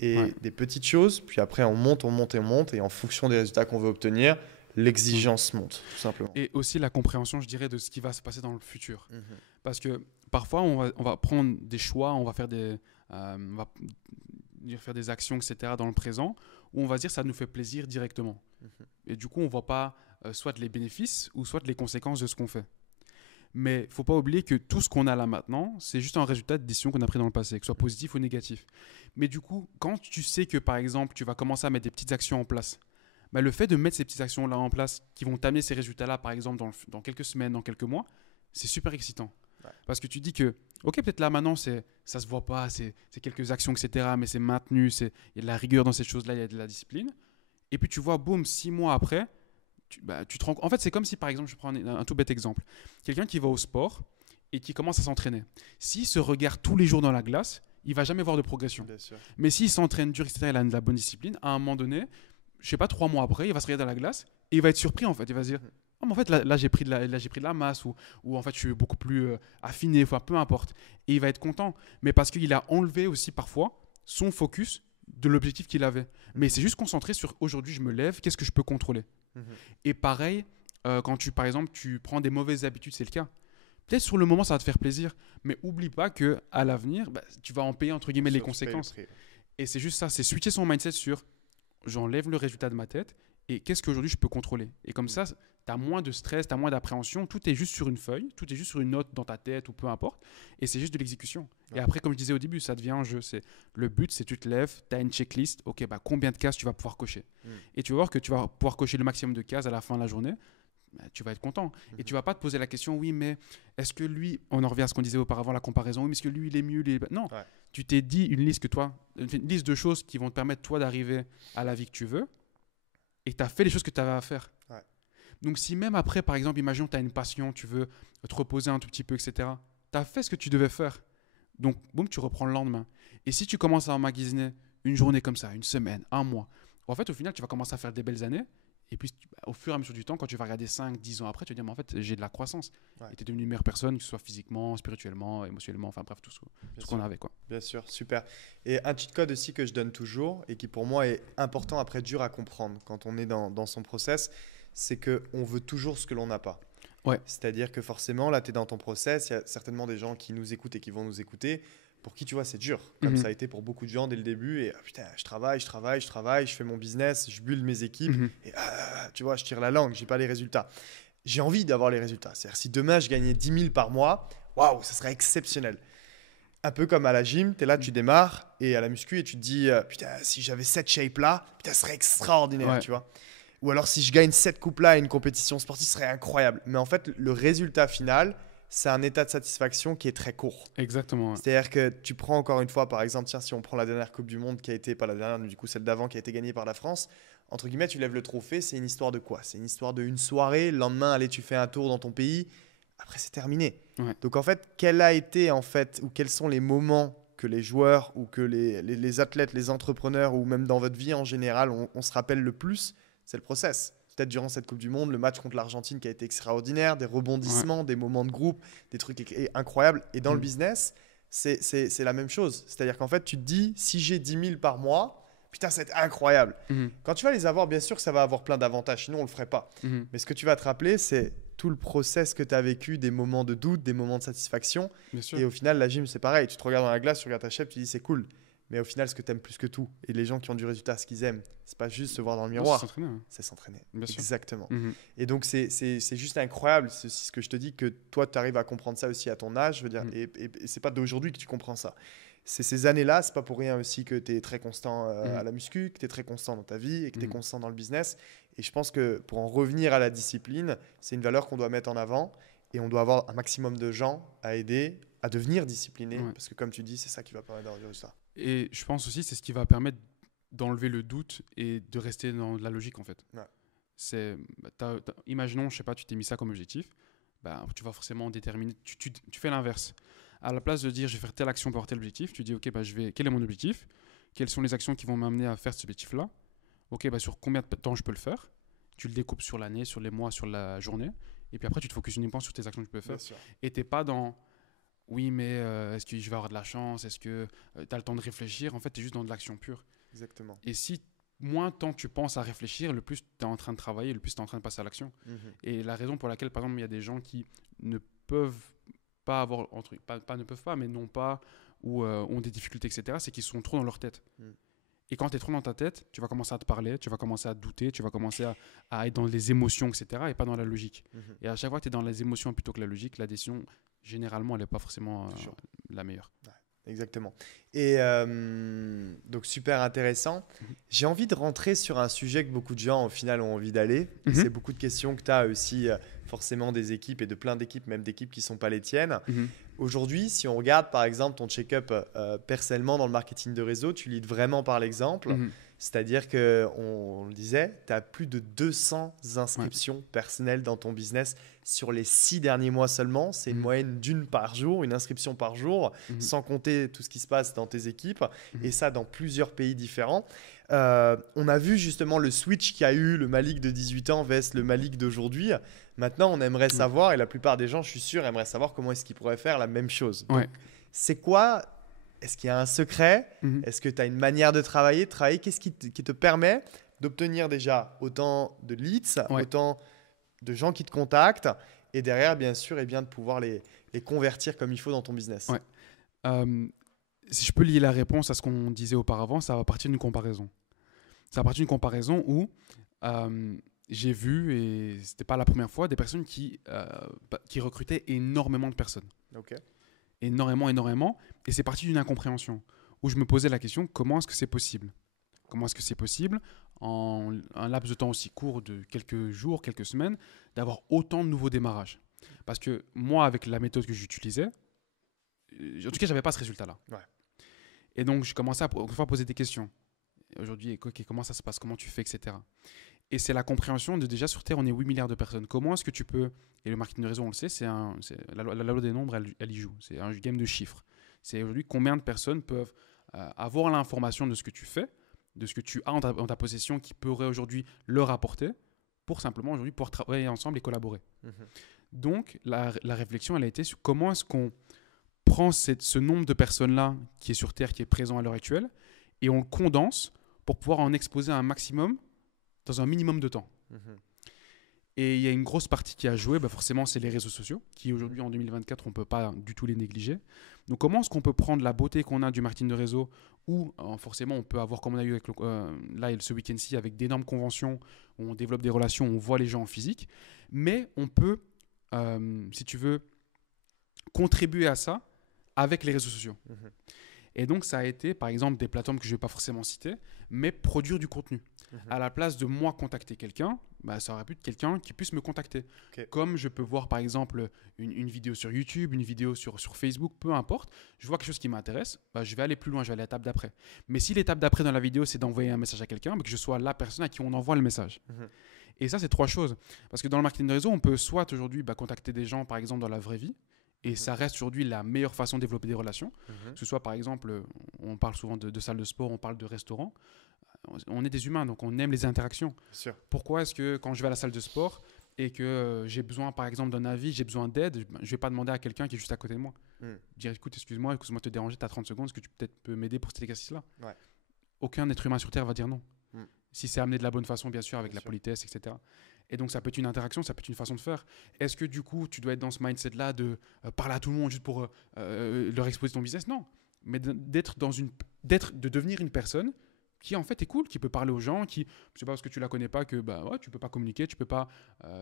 Et des petites choses, puis après on monte. Et en fonction des résultats qu'on veut obtenir, l'exigence monte, tout simplement. Et aussi la compréhension, je dirais, de ce qui va se passer dans le futur. Parce que parfois, on va prendre des choix, on va faire des actions, etc. dans le présent, où on va se dire que ça nous fait plaisir directement. Et du coup, on ne voit pas soit les bénéfices ou soit les conséquences de ce qu'on fait. Mais il ne faut pas oublier que tout ce qu'on a là maintenant, c'est juste un résultat de décisions qu'on a prises dans le passé, que ce soit positif ou négatif. Mais du coup, quand tu sais que, par exemple, tu vas commencer à mettre des petites actions en place, bah, le fait de mettre ces petites actions-là en place qui vont t'amener ces résultats-là, par exemple, dans quelques semaines, dans quelques mois, c'est super excitant. Parce que tu dis que, ok, peut-être là maintenant, ça ne se voit pas, c'est quelques actions, etc., mais c'est maintenu, il y a de la rigueur dans ces choses-là, il y a de la discipline. Et puis tu vois, boum, 6 mois après, tu te rends... En fait, c'est comme si, par exemple, je prends un tout bête exemple. Quelqu'un qui va au sport, et qui commence à s'entraîner. S'il se regarde tous les jours dans la glace, il va jamais voir de progression. Bien sûr. Mais s'il s'entraîne dur, etc., il a de la bonne discipline, à un moment donné, je sais pas, 3 mois après, il va se regarder dans la glace et il va être surpris en fait. Il va se dire, oh, mais en fait, là, j'ai pris de la masse ou en fait, je suis beaucoup plus affiné, enfin, peu importe. Et il va être content. Mais parce qu'il a enlevé aussi parfois son focus de l'objectif qu'il avait. Mais c'est juste concentré sur aujourd'hui, je me lève, qu'est-ce que je peux contrôler. Et pareil, quand par exemple, tu prends des mauvaises habitudes, c'est le cas. Peut-être sur le moment, ça va te faire plaisir, mais oublie pas que à l'avenir, tu vas en payer entre guillemets les conséquences. Et c'est juste ça, c'est switcher son mindset sur j'enlève le résultat de ma tête et qu'est-ce qu'aujourd'hui je peux contrôler. Et comme ça, tu as moins de stress, tu as moins d'appréhension, tout est juste sur une feuille, tout est juste sur une note dans ta tête ou peu importe, et c'est juste de l'exécution. Et après, comme je disais au début, ça devient un jeu. Le but, c'est tu te lèves, tu as une checklist, ok, combien de cases tu vas pouvoir cocher. Et tu vas voir que tu vas pouvoir cocher le maximum de cases à la fin de la journée. Tu vas être content. Et tu vas pas te poser la question, oui, mais est-ce que lui, on en revient à ce qu'on disait auparavant, la comparaison, oui, mais est-ce que lui, il est mieux Non, tu t'es dit une liste de choses qui vont te permettre, toi, d'arriver à la vie que tu veux, et tu as fait les choses que tu avais à faire. Donc, si même après, par exemple, imaginons que tu as une passion, tu veux te reposer un tout petit peu, etc., tu as fait ce que tu devais faire. Donc, boum, tu reprends le lendemain. Et si tu commences à emmagasiner une journée comme ça, une semaine, un mois, en fait, au final, tu vas commencer à faire des belles années. Et puis, au fur et à mesure du temps, quand tu vas regarder 5, 10 ans après, tu vas dire, mais en fait, j'ai de la croissance. Et tu es devenu une meilleure personne, que ce soit physiquement, spirituellement, émotionnellement, enfin bref, tout ce qu'on avait, quoi. Bien sûr, super. Et un cheat code aussi que je donne toujours et qui pour moi est important, après dur à comprendre quand on est dans son process, c'est qu'on veut toujours ce que l'on n'a pas. C'est-à-dire que forcément, là, tu es dans ton process, il y a certainement des gens qui nous écoutent et qui vont nous écouter. Pour qui, tu vois, c'est dur, comme ça a été pour beaucoup de gens dès le début. Et putain, je travaille, je fais mon business, je build mes équipes. Et tu vois, je tire la langue, j'ai pas les résultats. J'ai envie d'avoir les résultats. C'est-à-dire, si demain, je gagnais 10 000 par mois, waouh, ça serait exceptionnel. Un peu comme à la gym, tu es là, tu démarres, et à la muscu, et tu te dis, putain, si j'avais cette shape-là, putain, ça serait extraordinaire, tu vois. Ou alors, si je gagne cette coupe-là à une compétition sportive, ce serait incroyable. Mais en fait, le résultat final, c'est un état de satisfaction qui est très court. Exactement. C'est-à-dire que tu prends encore une fois, par exemple, tiens, si on prend la dernière Coupe du Monde qui a été, pas la dernière, mais du coup celle d'avant qui a été gagnée par la France, entre guillemets, tu lèves le trophée, c'est une histoire de quoi? C'est une histoire d'une soirée, le lendemain, allez, tu fais un tour dans ton pays, après c'est terminé. Donc en fait, quel a été en fait, ou quels sont les moments que les joueurs ou que les athlètes, les entrepreneurs ou même dans votre vie en général, on se rappelle le plus, c'est le process. Peut-être durant cette Coupe du Monde, le match contre l'Argentine qui a été extraordinaire, des rebondissements, des moments de groupe, des trucs incroyables. Et dans le business, c'est la même chose. C'est-à-dire qu'en fait, tu te dis, si j'ai 10 000 par mois, putain, c'est incroyable. Quand tu vas les avoir, bien sûr que ça va avoir plein d'avantages, sinon on ne le ferait pas. Mais ce que tu vas te rappeler, c'est tout le process que tu as vécu, des moments de doute, des moments de satisfaction. Et au final, la gym, c'est pareil. Tu te regardes dans la glace, tu regardes ta shape, tu dis, c'est cool. Mais au final, ce que tu aimes plus que tout, et les gens qui ont du résultat, ce qu'ils aiment, c'est pas juste se voir dans le miroir, c'est s'entraîner. Exactement. Et donc, c'est juste incroyable. C'est aussi ce que je te dis, que toi, tu arrives à comprendre ça aussi à ton âge. Je veux dire, et c'est pas d'aujourd'hui que tu comprends ça. C'est ces années-là, c'est pas pour rien aussi que tu es très constant à la muscu, que tu es très constant dans ta vie et que tu es constant dans le business. Et je pense que pour en revenir à la discipline, c'est une valeur qu'on doit mettre en avant et on doit avoir un maximum de gens à aider à devenir disciplinés parce que comme tu dis, c'est ça qui va permettre d'avoir du résultat. Et je pense aussi c'est ce qui va permettre d'enlever le doute et de rester dans la logique en fait. Imaginons, je sais pas, tu t'es mis ça comme objectif, tu vas forcément déterminer, tu fais l'inverse. À la place de dire je vais faire telle action pour avoir tel objectif, tu dis ok, quel est mon objectif? Quelles sont les actions qui vont m'amener à faire cet objectif-là? Ok, sur combien de temps je peux le faire? Tu le découpes sur l'année, sur les mois, sur la journée. Et puis après, tu te focuses uniquement sur tes actions que tu peux faire. Et tu n'es pas dans oui, mais est-ce que je vais avoir de la chance? Est-ce que tu as le temps de réfléchir? En fait, tu es juste dans de l'action pure. Exactement. Et si moins de temps tu penses à réfléchir, le plus tu es en train de travailler, le plus tu es en train de passer à l'action. Et la raison pour laquelle, par exemple, il y a des gens qui ne peuvent pas avoir, pas ne peuvent pas, mais n'ont pas ou ont des difficultés, etc., c'est qu'ils sont trop dans leur tête. Et quand tu es trop dans ta tête, tu vas commencer à te parler, tu vas commencer à douter, tu vas commencer à être dans les émotions, etc., et pas dans la logique. Et à chaque fois que tu es dans les émotions plutôt que la logique, la décision, généralement, elle n'est pas forcément la meilleure. Exactement. Et donc, super intéressant. J'ai envie de rentrer sur un sujet que beaucoup de gens, au final, ont envie d'aller. C'est beaucoup de questions que tu as aussi, forcément, des équipes et de plein d'équipes, même d'équipes qui ne sont pas les tiennes. Aujourd'hui, si on regarde, par exemple, ton check-up personnellement dans le marketing de réseau, tu leads vraiment par l'exemple. C'est-à-dire qu'on le disait, tu as plus de 200 inscriptions personnelles dans ton business sur les 6 derniers mois seulement. C'est une moyenne d'une par jour, une inscription par jour, sans compter tout ce qui se passe dans tes équipes, et ça dans plusieurs pays différents. On a vu justement le switch qu'il y a eu, le Malik de 18 ans vs le Malik d'aujourd'hui. Maintenant, on aimerait savoir, et la plupart des gens, je suis sûr, aimeraient savoir comment est-ce qu'ils pourraient faire la même chose. Donc, c'est quoi? Est-ce qu'il y a un secret? Est-ce que tu as une manière de travailler? Qu'est-ce qui te permet d'obtenir déjà autant de leads, autant de gens qui te contactent, et derrière, bien sûr, de pouvoir les convertir comme il faut dans ton business? Si je peux lier la réponse à ce qu'on disait auparavant, ça va partir d'une comparaison. Ça va partir d'une comparaison où j'ai vu, et ce n'était pas la première fois, des personnes qui recrutaient énormément de personnes. Ok. Énormément. Et c'est parti d'une incompréhension où je me posais la question, comment est-ce que c'est possible? Comment est-ce que c'est possible, en un laps de temps aussi court de quelques jours, quelques semaines, d'avoir autant de nouveaux démarrages? Parce que moi, avec la méthode que j'utilisais, en tout cas, je n'avais pas ce résultat-là. Et donc, je commençais à poser des questions. Aujourd'hui, comment ça se passe? Comment tu fais, etc. Et c'est la compréhension de déjà sur Terre, on est 8 milliards de personnes. Comment est-ce que tu peux, et le marketing de réseau, on le sait, la loi des nombres, elle y joue. C'est un game de chiffres. C'est aujourd'hui combien de personnes peuvent avoir l'information de ce que tu fais, de ce que tu as en ta possession qui pourrait aujourd'hui leur apporter pour simplement aujourd'hui pouvoir travailler ensemble et collaborer. Donc, la réflexion, elle a été sur comment est-ce qu'on prend ce nombre de personnes-là qui est sur Terre, qui est présent à l'heure actuelle, et on le condense pour pouvoir en exposer un maximum dans un minimum de temps. Et il y a une grosse partie qui a joué, forcément, c'est les réseaux sociaux, qui aujourd'hui, en 2024, on ne peut pas du tout les négliger. Donc, comment est-ce qu'on peut prendre la beauté qu'on a du marketing de réseau, où forcément, on peut avoir, comme on a eu avec là, ce week-end-ci, avec d'énormes conventions, où on développe des relations, on voit les gens en physique, mais on peut, si tu veux, contribuer à ça avec les réseaux sociaux. Et donc, ça a été, par exemple, des plateformes que je ne vais pas forcément citer, mais produire du contenu. À la place de moi contacter quelqu'un, ça aurait pu être quelqu'un qui puisse me contacter. Comme je peux voir, par exemple, une vidéo sur YouTube, une vidéo sur Facebook, peu importe. Je vois quelque chose qui m'intéresse, je vais aller plus loin, je vais aller à l'étape d'après. Mais si l'étape d'après dans la vidéo, c'est d'envoyer un message à quelqu'un, que je sois la personne à qui on envoie le message. Et ça, c'est 3 choses. Parce que dans le marketing de réseau, on peut soit aujourd'hui contacter des gens, par exemple, dans la vraie vie. Et ça reste aujourd'hui la meilleure façon de développer des relations. Que ce soit, par exemple, on parle souvent de salles de sport, on parle de restaurants. On est des humains, donc on aime les interactions. Pourquoi est-ce que quand je vais à la salle de sport et que j'ai besoin, par exemple, d'un avis, j'ai besoin d'aide, je ne vais pas demander à quelqu'un qui est juste à côté de moi. Je dirais, écoute, excuse-moi de te déranger, tu as 30 secondes, est-ce que tu peux m'aider pour cet exercice-là? Aucun être humain sur Terre va dire non. Si c'est amené de la bonne façon, bien sûr, avec la politesse, etc. Et donc, ça peut être une interaction, ça peut être une façon de faire. Est-ce que du coup, tu dois être dans ce mindset-là de parler à tout le monde juste pour leur exposer ton business? Non. Mais de devenir une personne qui, en fait, est cool, qui peut parler aux gens, qui, c'est pas parce que tu la connais pas que tu peux pas communiquer, tu peux pas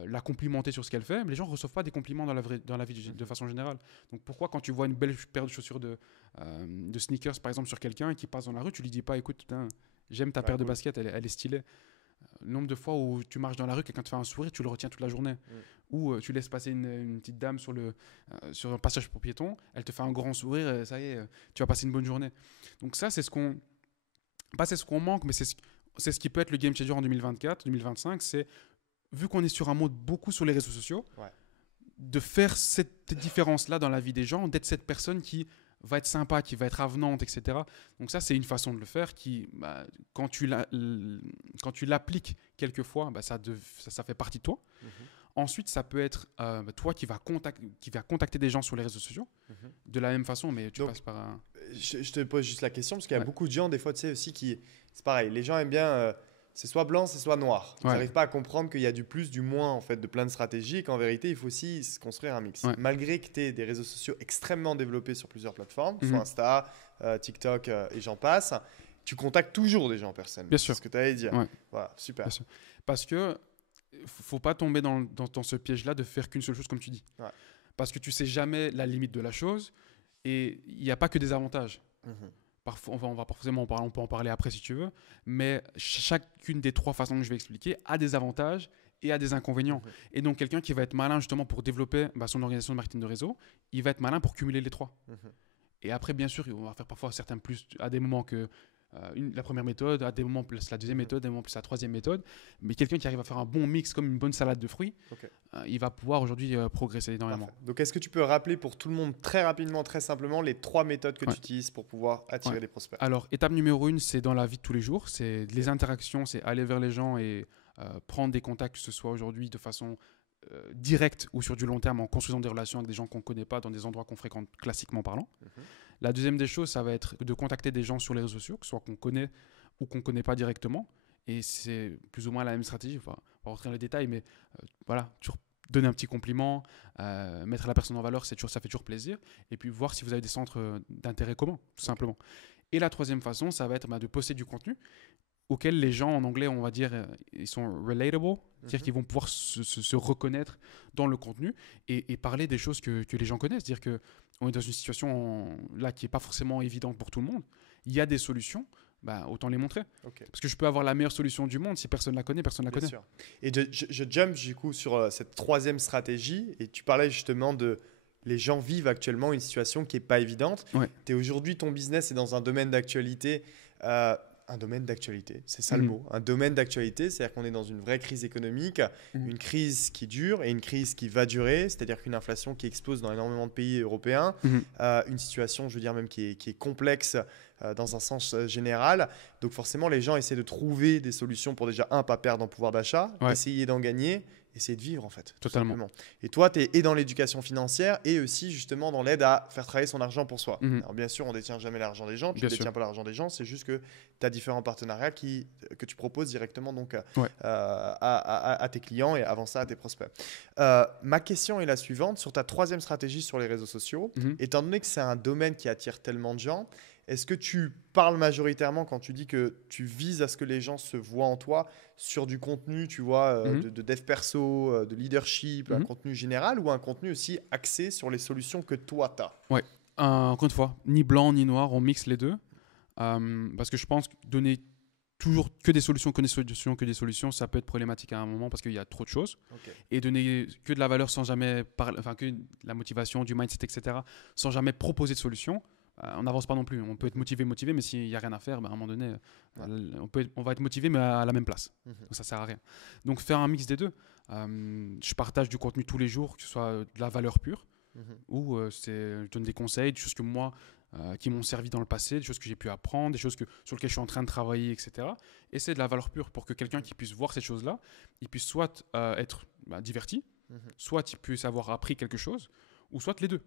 la complimenter sur ce qu'elle fait. Mais les gens reçoivent pas des compliments dans la vie de façon générale. Donc, pourquoi, quand tu vois une belle paire de chaussures de sneakers, par exemple, sur quelqu'un qui passe dans la rue, tu lui dis pas, écoute, putain, j'aime ta paire de baskets, elle est stylée. Le nombre de fois où tu marches dans la rue, quelqu'un te fait un sourire, tu le retiens toute la journée. Ou tu laisses passer une petite dame sur un passage pour piétons, elle te fait un grand sourire, ça y est, tu vas passer une bonne journée. Donc ça, c'est ce qu'on manque, mais c'est ce qui peut être le game changer en 2024, 2025. C'est, vu qu'on est sur un mode beaucoup sur les réseaux sociaux, de faire cette différence-là dans la vie des gens, d'être cette personne qui va être sympa, qui va être avenante, etc. Donc ça, c'est une façon de le faire qui, quand tu l'appliques quelquefois, ça fait partie de toi. Ensuite, ça peut être toi qui va contacter des gens sur les réseaux sociaux de la même façon, mais tu passes par un... Je te pose juste la question, parce qu'il y a beaucoup de gens, des fois, tu sais, aussi, c'est pareil, les gens aiment bien... c'est soit blanc, c'est soit noir. Ils n'arrivent pas à comprendre qu'il y a du plus, du moins, en fait, de plein de stratégies, et qu'en vérité, il faut aussi se construire un mix. Malgré que tu aies des réseaux sociaux extrêmement développés sur plusieurs plateformes, soit Insta, TikTok et j'en passe, tu contactes toujours des gens en personne. Bien sûr. C'est ce que tu allais dire. Voilà, super. Bien sûr. Parce que faut pas tomber dans ce piège-là de faire qu'une seule chose, comme tu dis. Parce que tu sais jamais la limite de la chose, et il n'y a pas que des avantages. Parfois, on peut en parler après si tu veux, mais chacune des 3 façons que je vais expliquer a des avantages et a des inconvénients. Et donc, quelqu'un qui va être malin justement pour développer son organisation de marketing de réseau, il va être malin pour cumuler les 3. Et après, bien sûr, on va faire parfois certains plus à des moments que la première méthode, à des moments plus la deuxième méthode, à des moments plus la troisième méthode. Mais quelqu'un qui arrive à faire un bon mix comme une bonne salade de fruits, il va pouvoir aujourd'hui progresser énormément. Parfait. Donc, est-ce que tu peux rappeler pour tout le monde très rapidement, très simplement, les 3 méthodes que tu utilises pour pouvoir attirer des prospects? Alors, étape numéro 1, c'est dans la vie de tous les jours. C'est les interactions, c'est aller vers les gens et prendre des contacts, que ce soit aujourd'hui de façon directe ou sur du long terme en construisant des relations avec des gens qu'on ne connaît pas dans des endroits qu'on fréquente classiquement parlant. La deuxième des choses, ça va être de contacter des gens sur les réseaux sociaux, que ce soit qu'on connaît ou qu'on ne connaît pas directement. Et c'est plus ou moins la même stratégie. Enfin, on va rentrer dans les détails, mais voilà, toujours donner un petit compliment, mettre la personne en valeur, ça fait toujours plaisir. Et puis voir si vous avez des centres d'intérêt communs, tout simplement. Et la troisième façon, ça va être de poster du contenu auquel les gens, en anglais, on va dire, ils sont relatable, c'est-à-dire qu'ils vont pouvoir se reconnaître dans le contenu et parler des choses que les gens connaissent. C'est-à-dire qu'on est dans une situation là qui n'est pas forcément évidente pour tout le monde. Il y a des solutions, autant les montrer. Parce que je peux avoir la meilleure solution du monde, si personne ne la connaît, personne ne la connaît. Sûr. Et je jump du coup sur cette troisième stratégie, et tu parlais justement de les gens vivent actuellement une situation qui n'est pas évidente. Aujourd'hui, ton business est dans un domaine d'actualité. Un domaine d'actualité, c'est ça le mot. Un domaine d'actualité, c'est-à-dire qu'on est dans une vraie crise économique, une crise qui dure et une crise qui va durer, c'est-à-dire qu'une inflation qui explose dans énormément de pays européens, une situation, je veux dire même, qui est complexe dans un sens général. Donc forcément, les gens essaient de trouver des solutions pour déjà, pas perdre en pouvoir d'achat, essayer d'en gagner, essayer de vivre en fait. Totalement. Et toi, tu es dans l'éducation financière et aussi justement dans l'aide à faire travailler son argent pour soi. Alors bien sûr, on ne détient jamais l'argent des gens, tu ne détiens pas l'argent des gens, c'est juste que tu as différents partenariats que tu proposes directement donc, à tes clients et avant ça à tes prospects. Ma question est la suivante, sur ta troisième stratégie sur les réseaux sociaux, étant donné que c'est un domaine qui attire tellement de gens, est-ce que tu parles majoritairement quand tu dis que tu vises à ce que les gens se voient en toi sur du contenu, tu vois, de dev perso, de leadership, un contenu général ou un contenu aussi axé sur les solutions que toi, tu as? Ouais, encore une fois, ni blanc ni noir, on mixe les deux. Parce que je pense que donner toujours que des solutions, ça peut être problématique à un moment parce qu'il y a trop de choses. Et donner que de la valeur sans jamais parler, enfin que de la motivation, du mindset, etc., sans jamais proposer de solution, on n'avance pas non plus. On peut être motivé, mais s'il n'y a rien à faire, à un moment donné, on va être motivé, mais à la même place. Donc ça ne sert à rien. Donc faire un mix des deux. Je partage du contenu tous les jours, que ce soit de la valeur pure, ou je donne des conseils, des choses que moi, qui m'ont servi dans le passé, des choses que j'ai pu apprendre, des choses sur lesquelles je suis en train de travailler, etc. Et c'est de la valeur pure pour que quelqu'un qui puisse voir ces choses-là, il puisse soit être diverti, soit il puisse avoir appris quelque chose, ou soit les deux.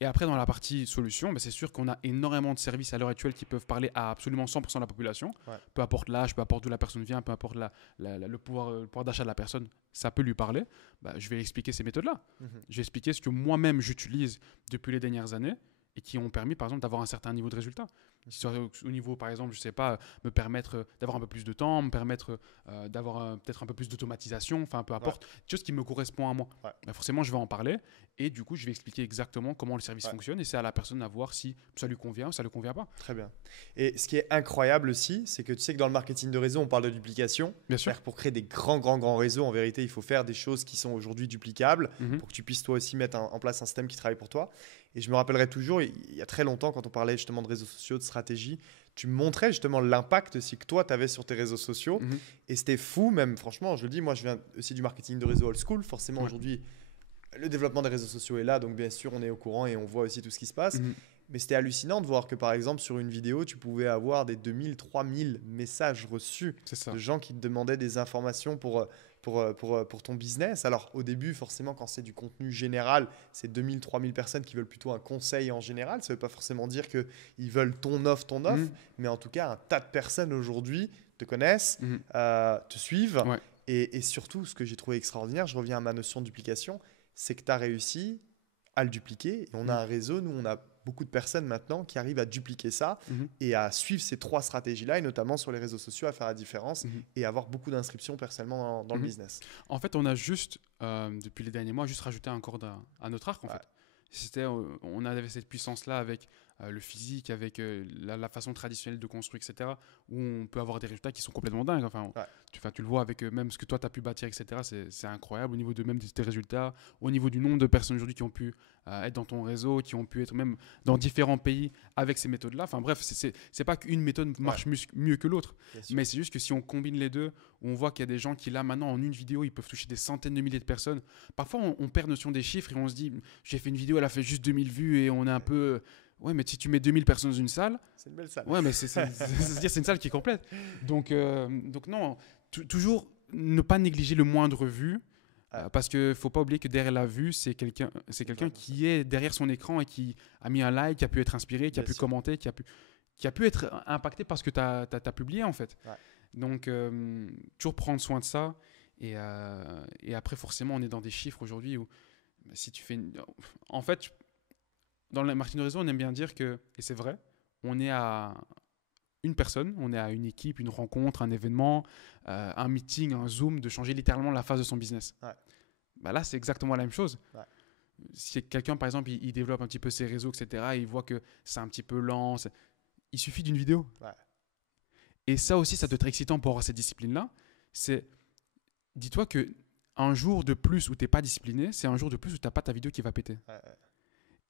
Et après, dans la partie solution, c'est sûr qu'on a énormément de services à l'heure actuelle qui peuvent parler à absolument 100% de la population. Peu importe l'âge, peu importe d'où la personne vient, peu importe le pouvoir d'achat de la personne, ça peut lui parler. Je vais expliquer ces méthodes-là. Je vais expliquer ce que moi-même j'utilise depuis les dernières années et qui ont permis, par exemple, d'avoir un certain niveau de résultat. Au niveau, par exemple, je ne sais pas, me permettre d'avoir un peu plus de temps, me permettre d'avoir peut-être un peu plus d'automatisation, enfin, peu importe, quelque chose qui me correspond à moi. Forcément, je vais en parler et du coup, je vais expliquer exactement comment le service fonctionne et c'est à la personne à voir si ça lui convient ou ça ne lui convient pas. Très bien. Et ce qui est incroyable aussi, c'est que tu sais que dans le marketing de réseau, on parle de duplication. Bien sûr. Pour créer des grands réseaux, en vérité, il faut faire des choses qui sont aujourd'hui duplicables pour que tu puisses toi aussi mettre en place un système qui travaille pour toi. Et je me rappellerai toujours, il y a très longtemps, quand on parlait justement de réseaux sociaux, de stratégie, tu me montrais justement l'impact aussi que toi, tu avais sur tes réseaux sociaux. Et c'était fou, même franchement, je le dis, moi je viens aussi du marketing de réseau old school. Forcément, aujourd'hui, le développement des réseaux sociaux est là, donc bien sûr, on est au courant et on voit aussi tout ce qui se passe. Mais c'était hallucinant de voir que par exemple, sur une vidéo, tu pouvais avoir des 2000, 3000 messages reçus de gens qui te demandaient des informations pour ton business. Alors au début, forcément, quand c'est du contenu général, c'est 2000, 3000 personnes qui veulent plutôt un conseil en général. Ça ne veut pas forcément dire qu'ils veulent ton offre, mais en tout cas, un tas de personnes aujourd'hui te connaissent, te suivent. Et surtout, ce que j'ai trouvé extraordinaire, je reviens à ma notion de duplication, c'est que tu as réussi à le dupliquer. Et on a un réseau, nous, on a beaucoup de personnes maintenant qui arrivent à dupliquer ça et à suivre ces 3 stratégies-là, et notamment sur les réseaux sociaux, à faire la différence et avoir beaucoup d'inscriptions personnellement dans le business. En fait, on a juste, depuis les derniers mois, juste rajouté un corde à notre arc. En fait. On avait cette puissance-là avec le physique, avec la façon traditionnelle de construire, etc., où on peut avoir des résultats qui sont complètement dingues. Enfin, tu le vois avec même ce que toi, tu as pu bâtir, etc., c'est incroyable au niveau de même de tes résultats, au niveau du nombre de personnes aujourd'hui qui ont pu être dans ton réseau, qui ont pu être même dans différents pays avec ces méthodes-là. Enfin bref, c'est pas qu'une méthode marche mieux que l'autre, mais c'est juste que si on combine les deux, on voit qu'il y a des gens qui là maintenant en une vidéo, ils peuvent toucher des centaines de milliers de personnes. Parfois, on perd notion des chiffres et on se dit, j'ai fait une vidéo, elle a fait juste 2000 vues et on est un peu... Ouais, mais si tu mets 2000 personnes dans une salle... C'est une belle salle. Ouais, mais c'est une salle qui est complète. Donc non, toujours ne pas négliger le moindre vue. Parce qu'il ne faut pas oublier que derrière la vue, c'est quelqu'un qui est derrière son écran et qui a mis un like, qui a pu être inspiré, qui a pu commenter, qui a pu être impacté par ce que tu as publié en fait. Ouais. Donc, toujours prendre soin de ça. Et après, forcément, on est dans des chiffres aujourd'hui où si tu fais... En fait, dans le marketing de réseau, on aime bien dire que, et c'est vrai, on est à une personne, on est à une équipe, une rencontre, un événement, un meeting, un Zoom, de changer littéralement la phase de son business. Ouais. Bah là, c'est exactement la même chose. Ouais. Si quelqu'un, par exemple, il développe un petit peu ses réseaux, etc., et il voit que c'est un petit peu lent, il suffit d'une vidéo. Ouais. Et ça aussi, ça doit être excitant pour avoir cette discipline-là. C'est, dis-toi qu'un jour de plus où tu n'es pas discipliné, c'est un jour de plus où tu n'as pas ta vidéo qui va péter. Ouais.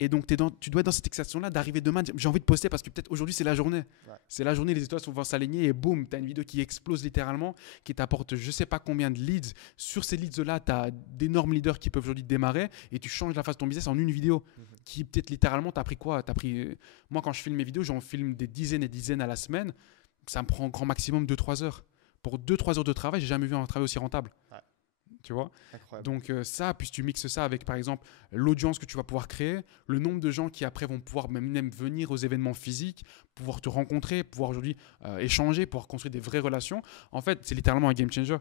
Et donc, tu dois être dans cette excitation-là d'arriver demain, j'ai envie de poster parce que peut-être aujourd'hui, c'est la journée. Ouais. C'est la journée, les étoiles vont s'aligner et boum, tu as une vidéo qui explose littéralement, qui t'apporte je ne sais pas combien de leads. Sur ces leads-là, tu as d'énormes leaders qui peuvent aujourd'hui démarrer et tu changes la face de ton business en une vidéo. Qui peut-être littéralement, tu as pris quoi ? Moi, quand je filme mes vidéos, j'en filme des dizaines et dizaines à la semaine. Ça me prend grand maximum 2-3 heures. Pour 2-3 heures de travail, j'ai jamais vu un travail aussi rentable. Ouais. Tu vois ? Incroyable. Donc ça, puis tu mixes ça avec, par exemple, l'audience que tu vas pouvoir créer, le nombre de gens qui après vont pouvoir même venir aux événements physiques, pouvoir te rencontrer, pouvoir aujourd'hui échanger, pouvoir construire des vraies relations. En fait, c'est littéralement un game changer.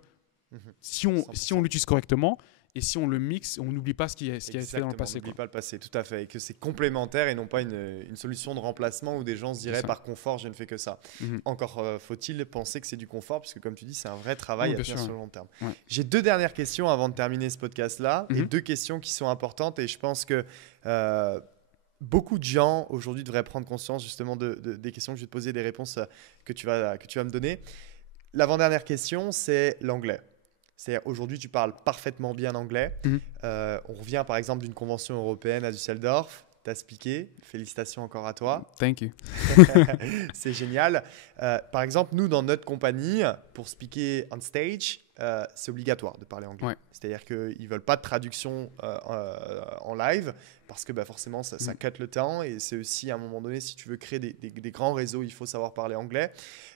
Si on l'utilise correctement et si on le mixe, on n'oublie pas ce qui a été fait dans le passé. On n'oublie pas le passé, tout à fait. Et que c'est complémentaire et non pas une solution de remplacement où des gens se diraient par confort, je ne fais que ça. Encore faut-il penser que c'est du confort, puisque comme tu dis, c'est un vrai travail à faire sur le long terme. Ouais. J'ai 2 dernières questions avant de terminer ce podcast-là, et 2 questions qui sont importantes. Et je pense que beaucoup de gens aujourd'hui devraient prendre conscience justement des questions que je vais te poser, des réponses que tu vas me donner. L'avant-dernière question, c'est l'anglais. C'est-à-dire aujourd'hui, tu parles parfaitement bien anglais. On revient par exemple d'une convention européenne à Düsseldorf. Tu as speaké. Félicitations encore à toi. Thank you. C'est génial. Par exemple, nous, dans notre compagnie, pour speaker on stage, c'est obligatoire de parler anglais. Ouais. C'est-à-dire qu'ils ne veulent pas de traduction en live parce que forcément, ça cut le temps. Et c'est aussi, à un moment donné, si tu veux créer des grands réseaux, il faut savoir parler anglais.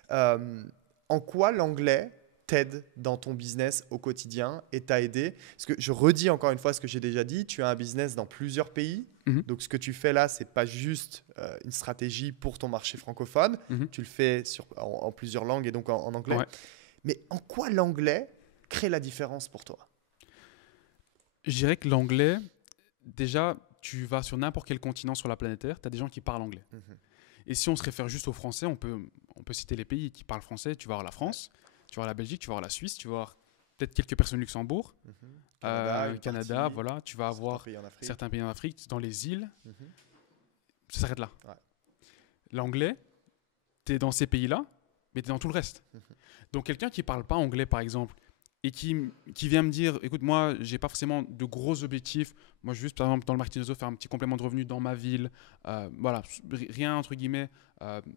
En quoi l'anglais t'aide dans ton business au quotidien et t'a aidé? Parce que je redis encore une fois ce que j'ai déjà dit, tu as un business dans plusieurs pays. Donc, ce que tu fais là, ce n'est pas juste une stratégie pour ton marché francophone. Tu le fais en plusieurs langues et donc en anglais. Ouais. Mais en quoi l'anglais crée la différence pour toi? Je dirais que l'anglais, déjà, tu vas sur n'importe quel continent sur la planète Terre, tu as des gens qui parlent anglais. Et si on se réfère juste aux Français, on peut citer les pays qui parlent français. Tu vas avoir la France. Tu vas voir la Belgique, tu vas voir la Suisse, tu vas voir peut-être quelques personnes au Luxembourg, Canada, voilà. Tu vas avoir certains pays en Afrique, dans les îles. Ça s'arrête là. Ouais. L'anglais, tu es dans ces pays-là, mais tu es dans tout le reste. Donc quelqu'un qui ne parle pas anglais, par exemple, et qui vient me dire, écoute, moi, je n'ai pas forcément de gros objectifs. Moi, je veux juste, par exemple, dans le marketing réseau, faire un petit complément de revenu dans ma ville. Voilà, rien, entre guillemets,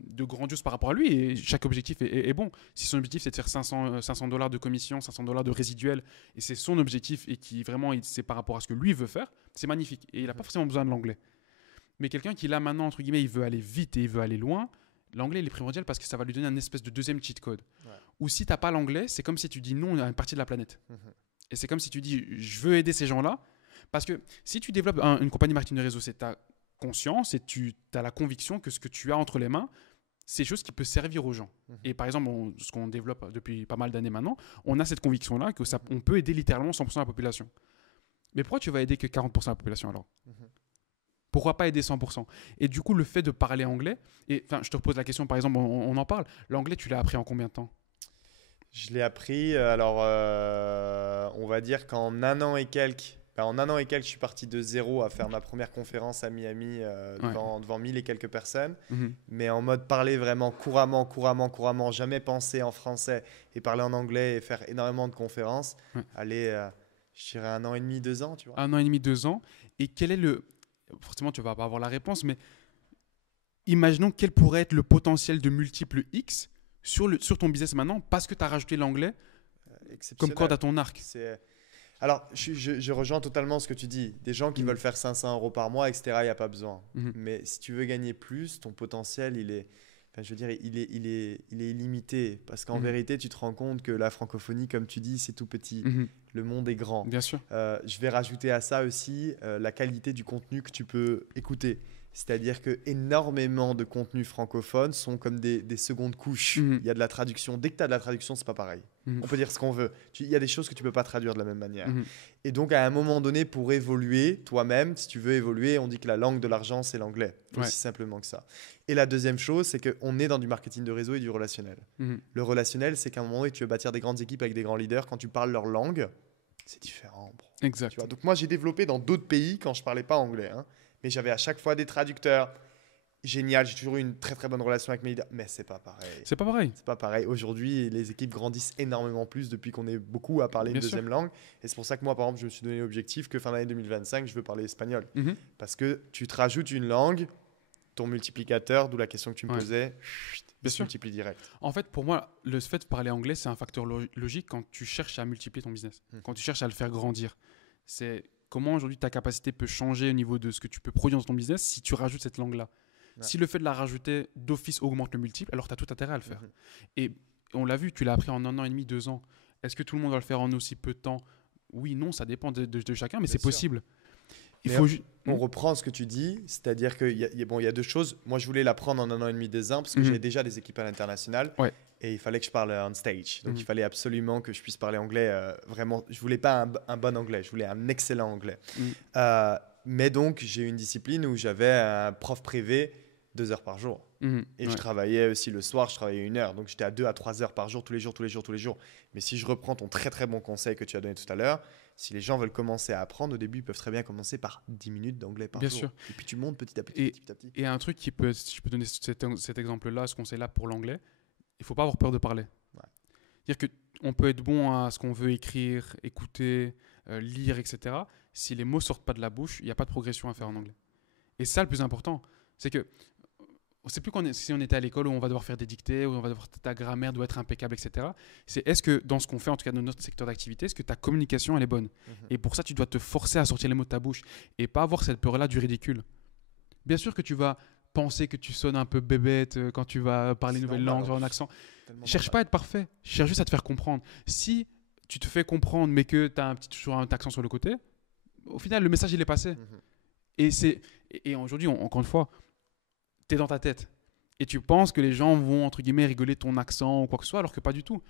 de grandiose par rapport à lui. Et chaque objectif est bon. Si son objectif, c'est de faire $500 de commission, $500 de résiduel, et c'est son objectif et qui vraiment, c'est par rapport à ce que lui veut faire, c'est magnifique. Et il n'a pas forcément besoin de l'anglais. Mais quelqu'un qui, là, maintenant, entre guillemets, il veut aller vite et il veut aller loin, l'anglais, il est primordial parce que ça va lui donner un espèce de deuxième cheat code. Ouais. Ou si tu n'as pas l'anglais, c'est comme si tu dis non à une partie de la planète. Et c'est comme si tu dis, je veux aider ces gens-là. Parce que si tu développes une compagnie marketing de réseau, c'est ta conscience et tu as la conviction que ce que tu as entre les mains, c'est quelque chose qui peut servir aux gens. Et par exemple, ce qu'on développe depuis pas mal d'années maintenant, on a cette conviction-là qu'on peut aider littéralement 100% de la population. Mais pourquoi tu vas aider que 40% de la population alors? Pourquoi pas aider 100%? Et du coup, le fait de parler anglais, et je te repose la question, par exemple, on en parle, l'anglais, tu l'as appris en combien de temps? Je l'ai appris, alors on va dire qu'en 1 an et quelques, En un an et quelques, je suis parti de zéro à faire ma première conférence à Miami devant 1000 et quelques personnes. Mais en mode parler vraiment couramment, jamais penser en français et parler en anglais et faire énormément de conférences. Aller, je dirais 1 an et demi, 2 ans, tu vois. 1 an et demi, 2 ans. Et quel est le... Forcément, tu ne vas pas avoir la réponse, mais imaginons quel pourrait être le potentiel de multiples X sur ton business maintenant parce que tu as rajouté l'anglais comme corde à ton arc. Alors, je rejoins totalement ce que tu dis. Des gens qui veulent faire 500 € par mois, etc., il n'y a pas besoin. Mais si tu veux gagner plus, ton potentiel, il est illimité. Parce qu'en vérité, tu te rends compte que la francophonie, comme tu dis, c'est tout petit. Le monde est grand. Bien sûr. Je vais rajouter à ça aussi la qualité du contenu que tu peux écouter. C'est-à-dire que énormément de contenus francophones sont comme des secondes couches. Il y a de la traduction. Dès que tu as de la traduction, c'est pas pareil. On peut dire ce qu'on veut. Il y a des choses que tu peux pas traduire de la même manière. Et donc, à un moment donné, pour évoluer toi-même, si tu veux évoluer, on dit que la langue de l'argent, c'est l'anglais. Aussi simplement que ça. Et la deuxième chose, c'est qu'on est dans du marketing de réseau et du relationnel. Le relationnel, c'est qu'à un moment donné, tu veux bâtir des grandes équipes avec des grands leaders. Quand tu parles leur langue, c'est différent. Bro. Exact. Tu vois. Donc, moi, j'ai développé dans d'autres pays quand je parlais pas anglais. Mais j'avais à chaque fois des traducteurs. Génial, j'ai toujours eu une très très bonne relation avec mes leaders. Mais c'est pas pareil. C'est pas pareil. C'est pas pareil. Aujourd'hui, les équipes grandissent énormément plus depuis qu'on est beaucoup à parler une deuxième langue. Et c'est pour ça que moi, par exemple, je me suis donné l'objectif que fin d'année 2025, je veux parler espagnol. Parce que tu te rajoutes une langue, ton multiplicateur, d'où la question que tu me posais, il se multiplie direct. En fait, pour moi, le fait de parler anglais, c'est un facteur logique quand tu cherches à multiplier ton business, quand tu cherches à le faire grandir. C'est comment aujourd'hui ta capacité peut changer au niveau de ce que tu peux produire dans ton business si tu rajoutes cette langue-là. Si le fait de la rajouter d'office augmente le multiple, alors tu as tout intérêt à le faire. Et on l'a vu, tu l'as appris en 1 an et demi, 2 ans. Est-ce que tout le monde va le faire en aussi peu de temps? Oui, non, ça dépend de chacun, mais c'est possible. On reprend ce que tu dis, c'est-à-dire qu'il y a 2 choses. Moi, je voulais l'apprendre en 1 an et demi, 2 ans, parce que j'avais déjà des équipes à l'international. Et il fallait que je parle on stage. Donc, il fallait absolument que je puisse parler anglais vraiment. Je ne voulais pas un bon anglais, je voulais un excellent anglais. Mais donc, j'ai eu une discipline où j'avais un prof privé 2 heures par jour. Et je travaillais aussi le soir, je travaillais 1 heure. Donc, j'étais à 2 à 3 heures par jour, tous les jours. Mais si je reprends ton très, très bon conseil que tu as donné tout à l'heure, si les gens veulent commencer à apprendre, au début, ils peuvent très bien commencer par 10 minutes d'anglais par jour. Bien sûr. Et puis, tu montes petit à petit. Et un truc si je peux donner cet exemple-là, ce conseil-là pour l'anglais, il ne faut pas avoir peur de parler. C'est-à-dire qu'on peut être bon à ce qu'on veut écrire, écouter, lire, etc. Si les mots ne sortent pas de la bouche, il n'y a pas de progression à faire en anglais. Et ça, le plus important, c'est que c'est plus si on était à l'école où on va devoir faire des dictées, où on va devoir ta grammaire doit être impeccable, etc. C'est est-ce que dans ce qu'on fait, en tout cas dans notre secteur d'activité, est-ce que ta communication elle est bonne? Et pour ça, tu dois te forcer à sortir les mots de ta bouche et pas avoir cette peur-là du ridicule. Bien sûr que tu vas penser que tu sonnes un peu bébête quand tu vas parler une nouvelle langue, avoir un accent. Cherche pas à être parfait, cherche juste à te faire comprendre. Si tu te fais comprendre mais que tu as toujours un accent sur le côté, au final, le message il est passé. Et aujourd'hui, encore une fois, tu es dans ta tête et tu penses que les gens vont entre guillemets rigoler ton accent ou quoi que ce soit, alors que pas du tout.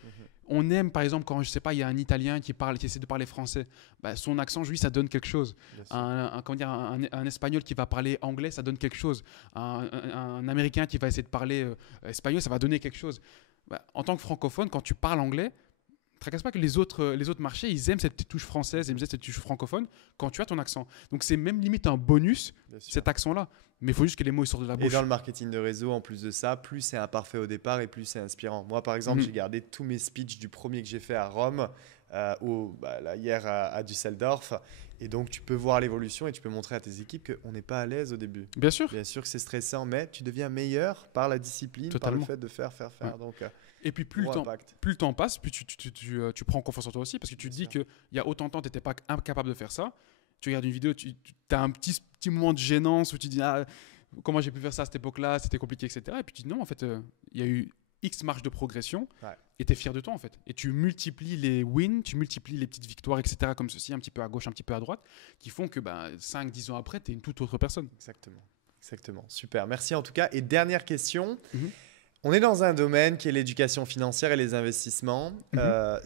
On aime par exemple quand, je sais pas, il y a un Italien qui essaie de parler français, son accent, lui, ça donne quelque chose. Un Espagnol qui va parler anglais, ça donne quelque chose. Un Américain qui va essayer de parler espagnol, ça va donner quelque chose. En tant que francophone, quand tu parles anglais, tracasse pas que les autres marchés, ils aiment cette petite touche française, ils aiment cette touche francophone quand tu as ton accent. Donc c'est même limite un bonus, cet accent-là. Mais il faut juste que les mots sortent de la bouche. Et dans le marketing de réseau, en plus de ça, plus c'est imparfait au départ et plus c'est inspirant. Moi, par exemple, j'ai gardé tous mes speeches du premier que j'ai fait à Rome, hier à Düsseldorf. Et donc, tu peux voir l'évolution et tu peux montrer à tes équipes qu'on n'est pas à l'aise au début. Bien sûr. Bien sûr que c'est stressant, mais tu deviens meilleur par la discipline, par le fait de faire. Donc, et puis, plus le temps passe, plus tu prends confiance en toi aussi. Parce que tu te dis qu'il y a autant de temps, tu n'étais pas incapable de faire ça. Tu regardes une vidéo, tu as un petit moment de gênance où tu dis comment j'ai pu faire ça à cette époque-là, c'était compliqué, etc. Et puis tu dis non, en fait, il y a eu X marge de progression et tu es fier de toi, en fait. Et tu multiplies les wins, tu multiplies les petites victoires, etc. comme ceci, un petit peu à gauche, un petit peu à droite, qui font que 5-10 ans après, tu es une toute autre personne. Exactement. Super. Merci en tout cas. Et dernière question. On est dans un domaine qui est l'éducation financière et les investissements.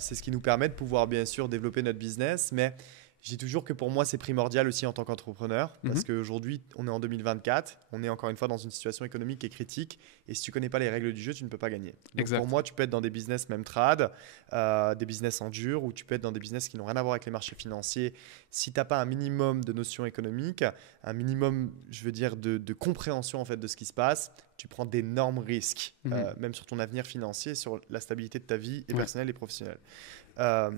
C'est ce qui nous permet de pouvoir bien sûr développer notre business, mais Je dis toujours que pour moi, c'est primordial aussi en tant qu'entrepreneur parce Mhm. qu'aujourd'hui, on est en 2024. On est encore une fois dans une situation économique qui est critique. Et si tu connais pas les règles du jeu, tu ne peux pas gagner. Donc pour Exact. moi, tu peux être dans des business même trad, des business en dur, ou tu peux être dans des business qui n'ont rien à voir avec les marchés financiers. Si tu n'as pas un minimum de notions économiques, un minimum, je veux dire, de compréhension en fait de ce qui se passe, tu prends d'énormes risques, Mhm. même sur ton avenir financier, sur la stabilité de ta vie et Ouais. personnelle et professionnelle. Euh,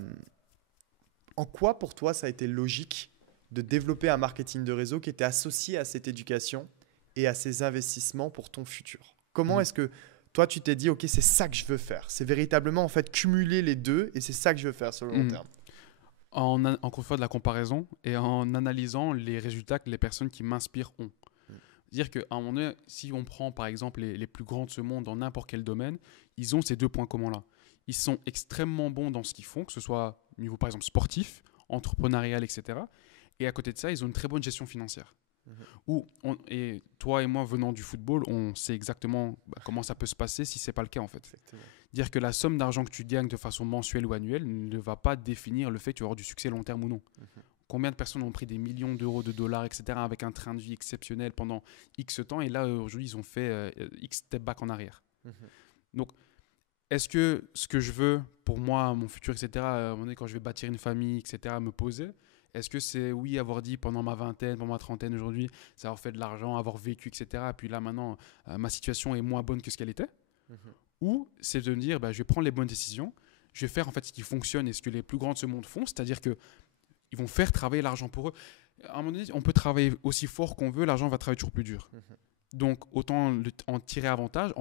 En quoi pour toi ça a été logique de développer un marketing de réseau qui était associé à cette éducation et à ces investissements pour ton futur? Comment Mhm. est-ce que toi tu t'es dit ok, c'est ça que je veux faire? C'est véritablement en fait cumuler les deux et c'est ça que je veux faire sur le long Mhm. terme. Encore une fois, de la comparaison et en analysant les résultats que les personnes qui m'inspirent ont. Mm. Dire qu'à un moment donné, si on prend par exemple les plus grands de ce monde dans n'importe quel domaine, ils ont ces deux points communs-là. Ils sont extrêmement bons dans ce qu'ils font, que ce soit au niveau par exemple sportif, entrepreneurial, etc. Et à côté de ça, ils ont une très bonne gestion financière. Mhm. Et toi et moi, venant du football, on sait exactement comment ça peut se passer si ce n'est pas le cas en fait. Exactement. Dire que la somme d'argent que tu gagnes de façon mensuelle ou annuelle ne va pas définir le fait que tu vas avoir du succès long terme ou non. Mhm. Combien de personnes ont pris des millions d'euros, de dollars, etc., avec un train de vie exceptionnel pendant X temps, et là, aujourd'hui, ils ont fait X step back en arrière. Mhm. Donc, est-ce que ce que je veux pour moi, mon futur, etc., à un moment donné, quand je vais bâtir une famille, etc., me poser, est-ce que c'est, oui, avoir dit pendant ma vingtaine, pendant ma trentaine aujourd'hui, ça avoir fait de l'argent, avoir vécu, etc., et puis là, maintenant, ma situation est moins bonne que ce qu'elle était? Mhm. Ou c'est de me dire, bah, je vais prendre les bonnes décisions, je vais faire en fait ce qui fonctionne et ce que les plus grands de ce monde font, c'est-à-dire que ils vont faire travailler l'argent pour eux. À un moment donné, on peut travailler aussi fort qu'on veut, l'argent va travailler toujours plus dur. Mhm. Donc, autant en tirer avantage,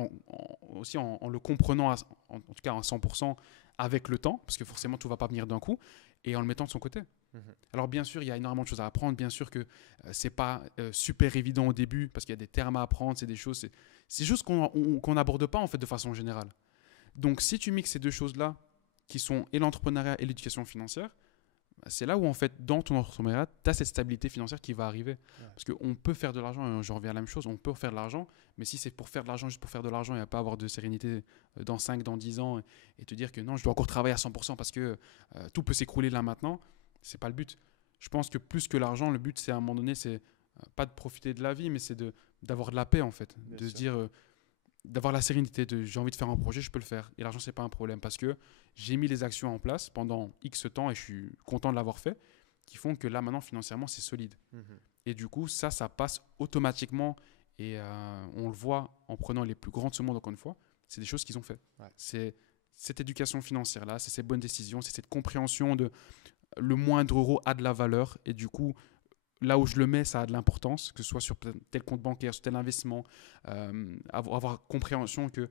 aussi en le comprenant, en tout cas à 100% avec le temps, parce que forcément, tout ne va pas venir d'un coup, et en le mettant de son côté. Mhm. Alors, bien sûr, il y a énormément de choses à apprendre. Bien sûr que ce n'est pas super évident au début, parce qu'il y a des termes à apprendre, c'est des choses qu'on n'aborde pas en fait de façon générale. Donc, si tu mixes ces deux choses-là, qui sont et l'entrepreneuriat et l'éducation financière, c'est là où en fait dans ton entrepreneuriat tu as cette stabilité financière qui va arriver, Ouais. parce qu'on peut faire de l'argent, j'en reviens à la même chose, on peut faire de l'argent, mais si c'est pour faire de l'argent juste pour faire de l'argent et pas avoir de sérénité dans 5 dans 10 ans, et te dire que non, je dois encore travailler à 100% parce que tout peut s'écrouler là maintenant, c'est pas le but. Je pense que plus que l'argent, le but c'est à un moment donné, c'est pas de profiter de la vie, mais c'est d'avoir de la paix en fait, Bien de se sûr. dire d'avoir la sérénité de j'ai envie de faire un projet, je peux le faire. Et l'argent, c'est pas un problème parce que j'ai mis les actions en place pendant X temps et je suis content de l'avoir fait, qui font que là, maintenant, financièrement, c'est solide. Mhm. Et du coup, ça passe automatiquement et on le voit en prenant les plus grands de ce monde, encore une fois, c'est des choses qu'ils ont fait. Ouais. C'est cette éducation financière-là, c'est ces bonnes décisions, c'est cette compréhension de le moindre euro a de la valeur et du coup, là où je le mets, ça a de l'importance, que ce soit sur tel compte bancaire, sur tel investissement, avoir compréhension que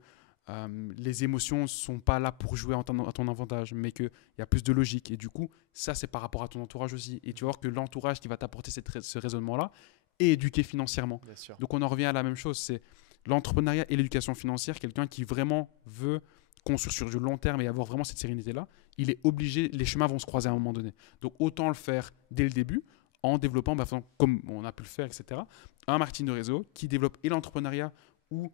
les émotions ne sont pas là pour jouer à ton avantage, mais qu'il y a plus de logique. Et du coup, ça, c'est par rapport à ton entourage aussi. Et tu vas voir que l'entourage qui va t'apporter ce raisonnement-là est éduqué financièrement. Bien sûr. Donc on en revient à la même chose, c'est l'entrepreneuriat et l'éducation financière, quelqu'un qui vraiment veut construire sur du long terme et avoir vraiment cette sérénité-là, il est obligé, les chemins vont se croiser à un moment donné. Donc autant le faire dès le début, en développant, comme on a pu le faire, etc., un marketing de réseau qui développe et l'entrepreneuriat où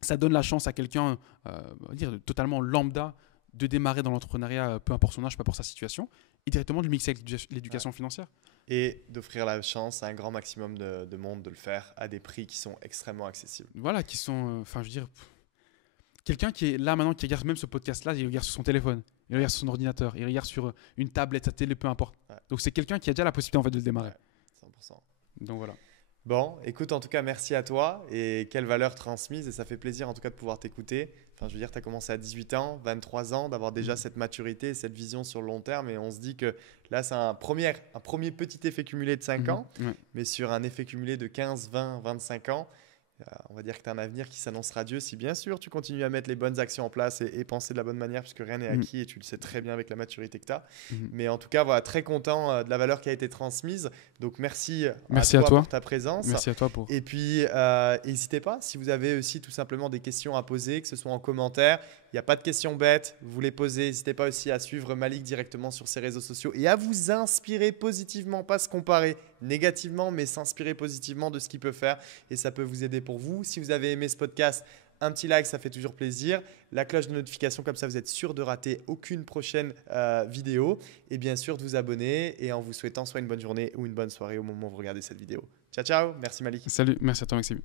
ça donne la chance à quelqu'un, on va dire, totalement lambda de démarrer dans l'entrepreneuriat, peu importe son âge, peu importe sa situation, et directement de le mixer avec l'éducation Ouais. financière. Et d'offrir la chance à un grand maximum de monde de le faire à des prix qui sont extrêmement accessibles. Voilà, qui sont, enfin, je veux dire, quelqu'un qui est là maintenant, qui regarde même ce podcast-là, il regarde sur son téléphone, il regarde sur son ordinateur, il regarde sur une tablette, sa télé, peu importe. Ouais. Donc c'est quelqu'un qui a déjà la possibilité en fait de le démarrer. Ouais, 100%. Donc voilà. Bon, écoute, en tout cas, merci à toi et quelle valeur transmise. Et ça fait plaisir en tout cas de pouvoir t'écouter. Enfin, je veux dire, tu as commencé à 18 ans, 23 ans, d'avoir déjà cette maturité, cette vision sur le long terme. Et on se dit que là, c'est un premier petit effet cumulé de 5 ans, Ouais. mais sur un effet cumulé de 15, 20, 25 ans. On va dire que tu as un avenir qui s'annonce radieux si bien sûr tu continues à mettre les bonnes actions en place et penser de la bonne manière, puisque rien n'est acquis et tu le sais très bien avec la maturité que tu as. Mais en tout cas, voilà, très content de la valeur qui a été transmise. Donc merci, Merci à toi pour ta présence. Merci à toi pour. Et puis, n'hésitez pas, si vous avez aussi tout simplement des questions à poser, que ce soit en commentaire. Il n'y a pas de questions bêtes, vous les posez. N'hésitez pas aussi à suivre Malik directement sur ses réseaux sociaux et à vous inspirer positivement, pas se comparer négativement, mais s'inspirer positivement de ce qu'il peut faire. Et ça peut vous aider pour vous. Si vous avez aimé ce podcast, Un petit like, ça fait toujours plaisir. La cloche de notification, comme ça vous êtes sûr de rater aucune prochaine vidéo. Et bien sûr de vous abonner et en vous souhaitant soit une bonne journée ou une bonne soirée au moment où vous regardez cette vidéo. Ciao, ciao. Merci Malik. Salut, merci à toi Maxime.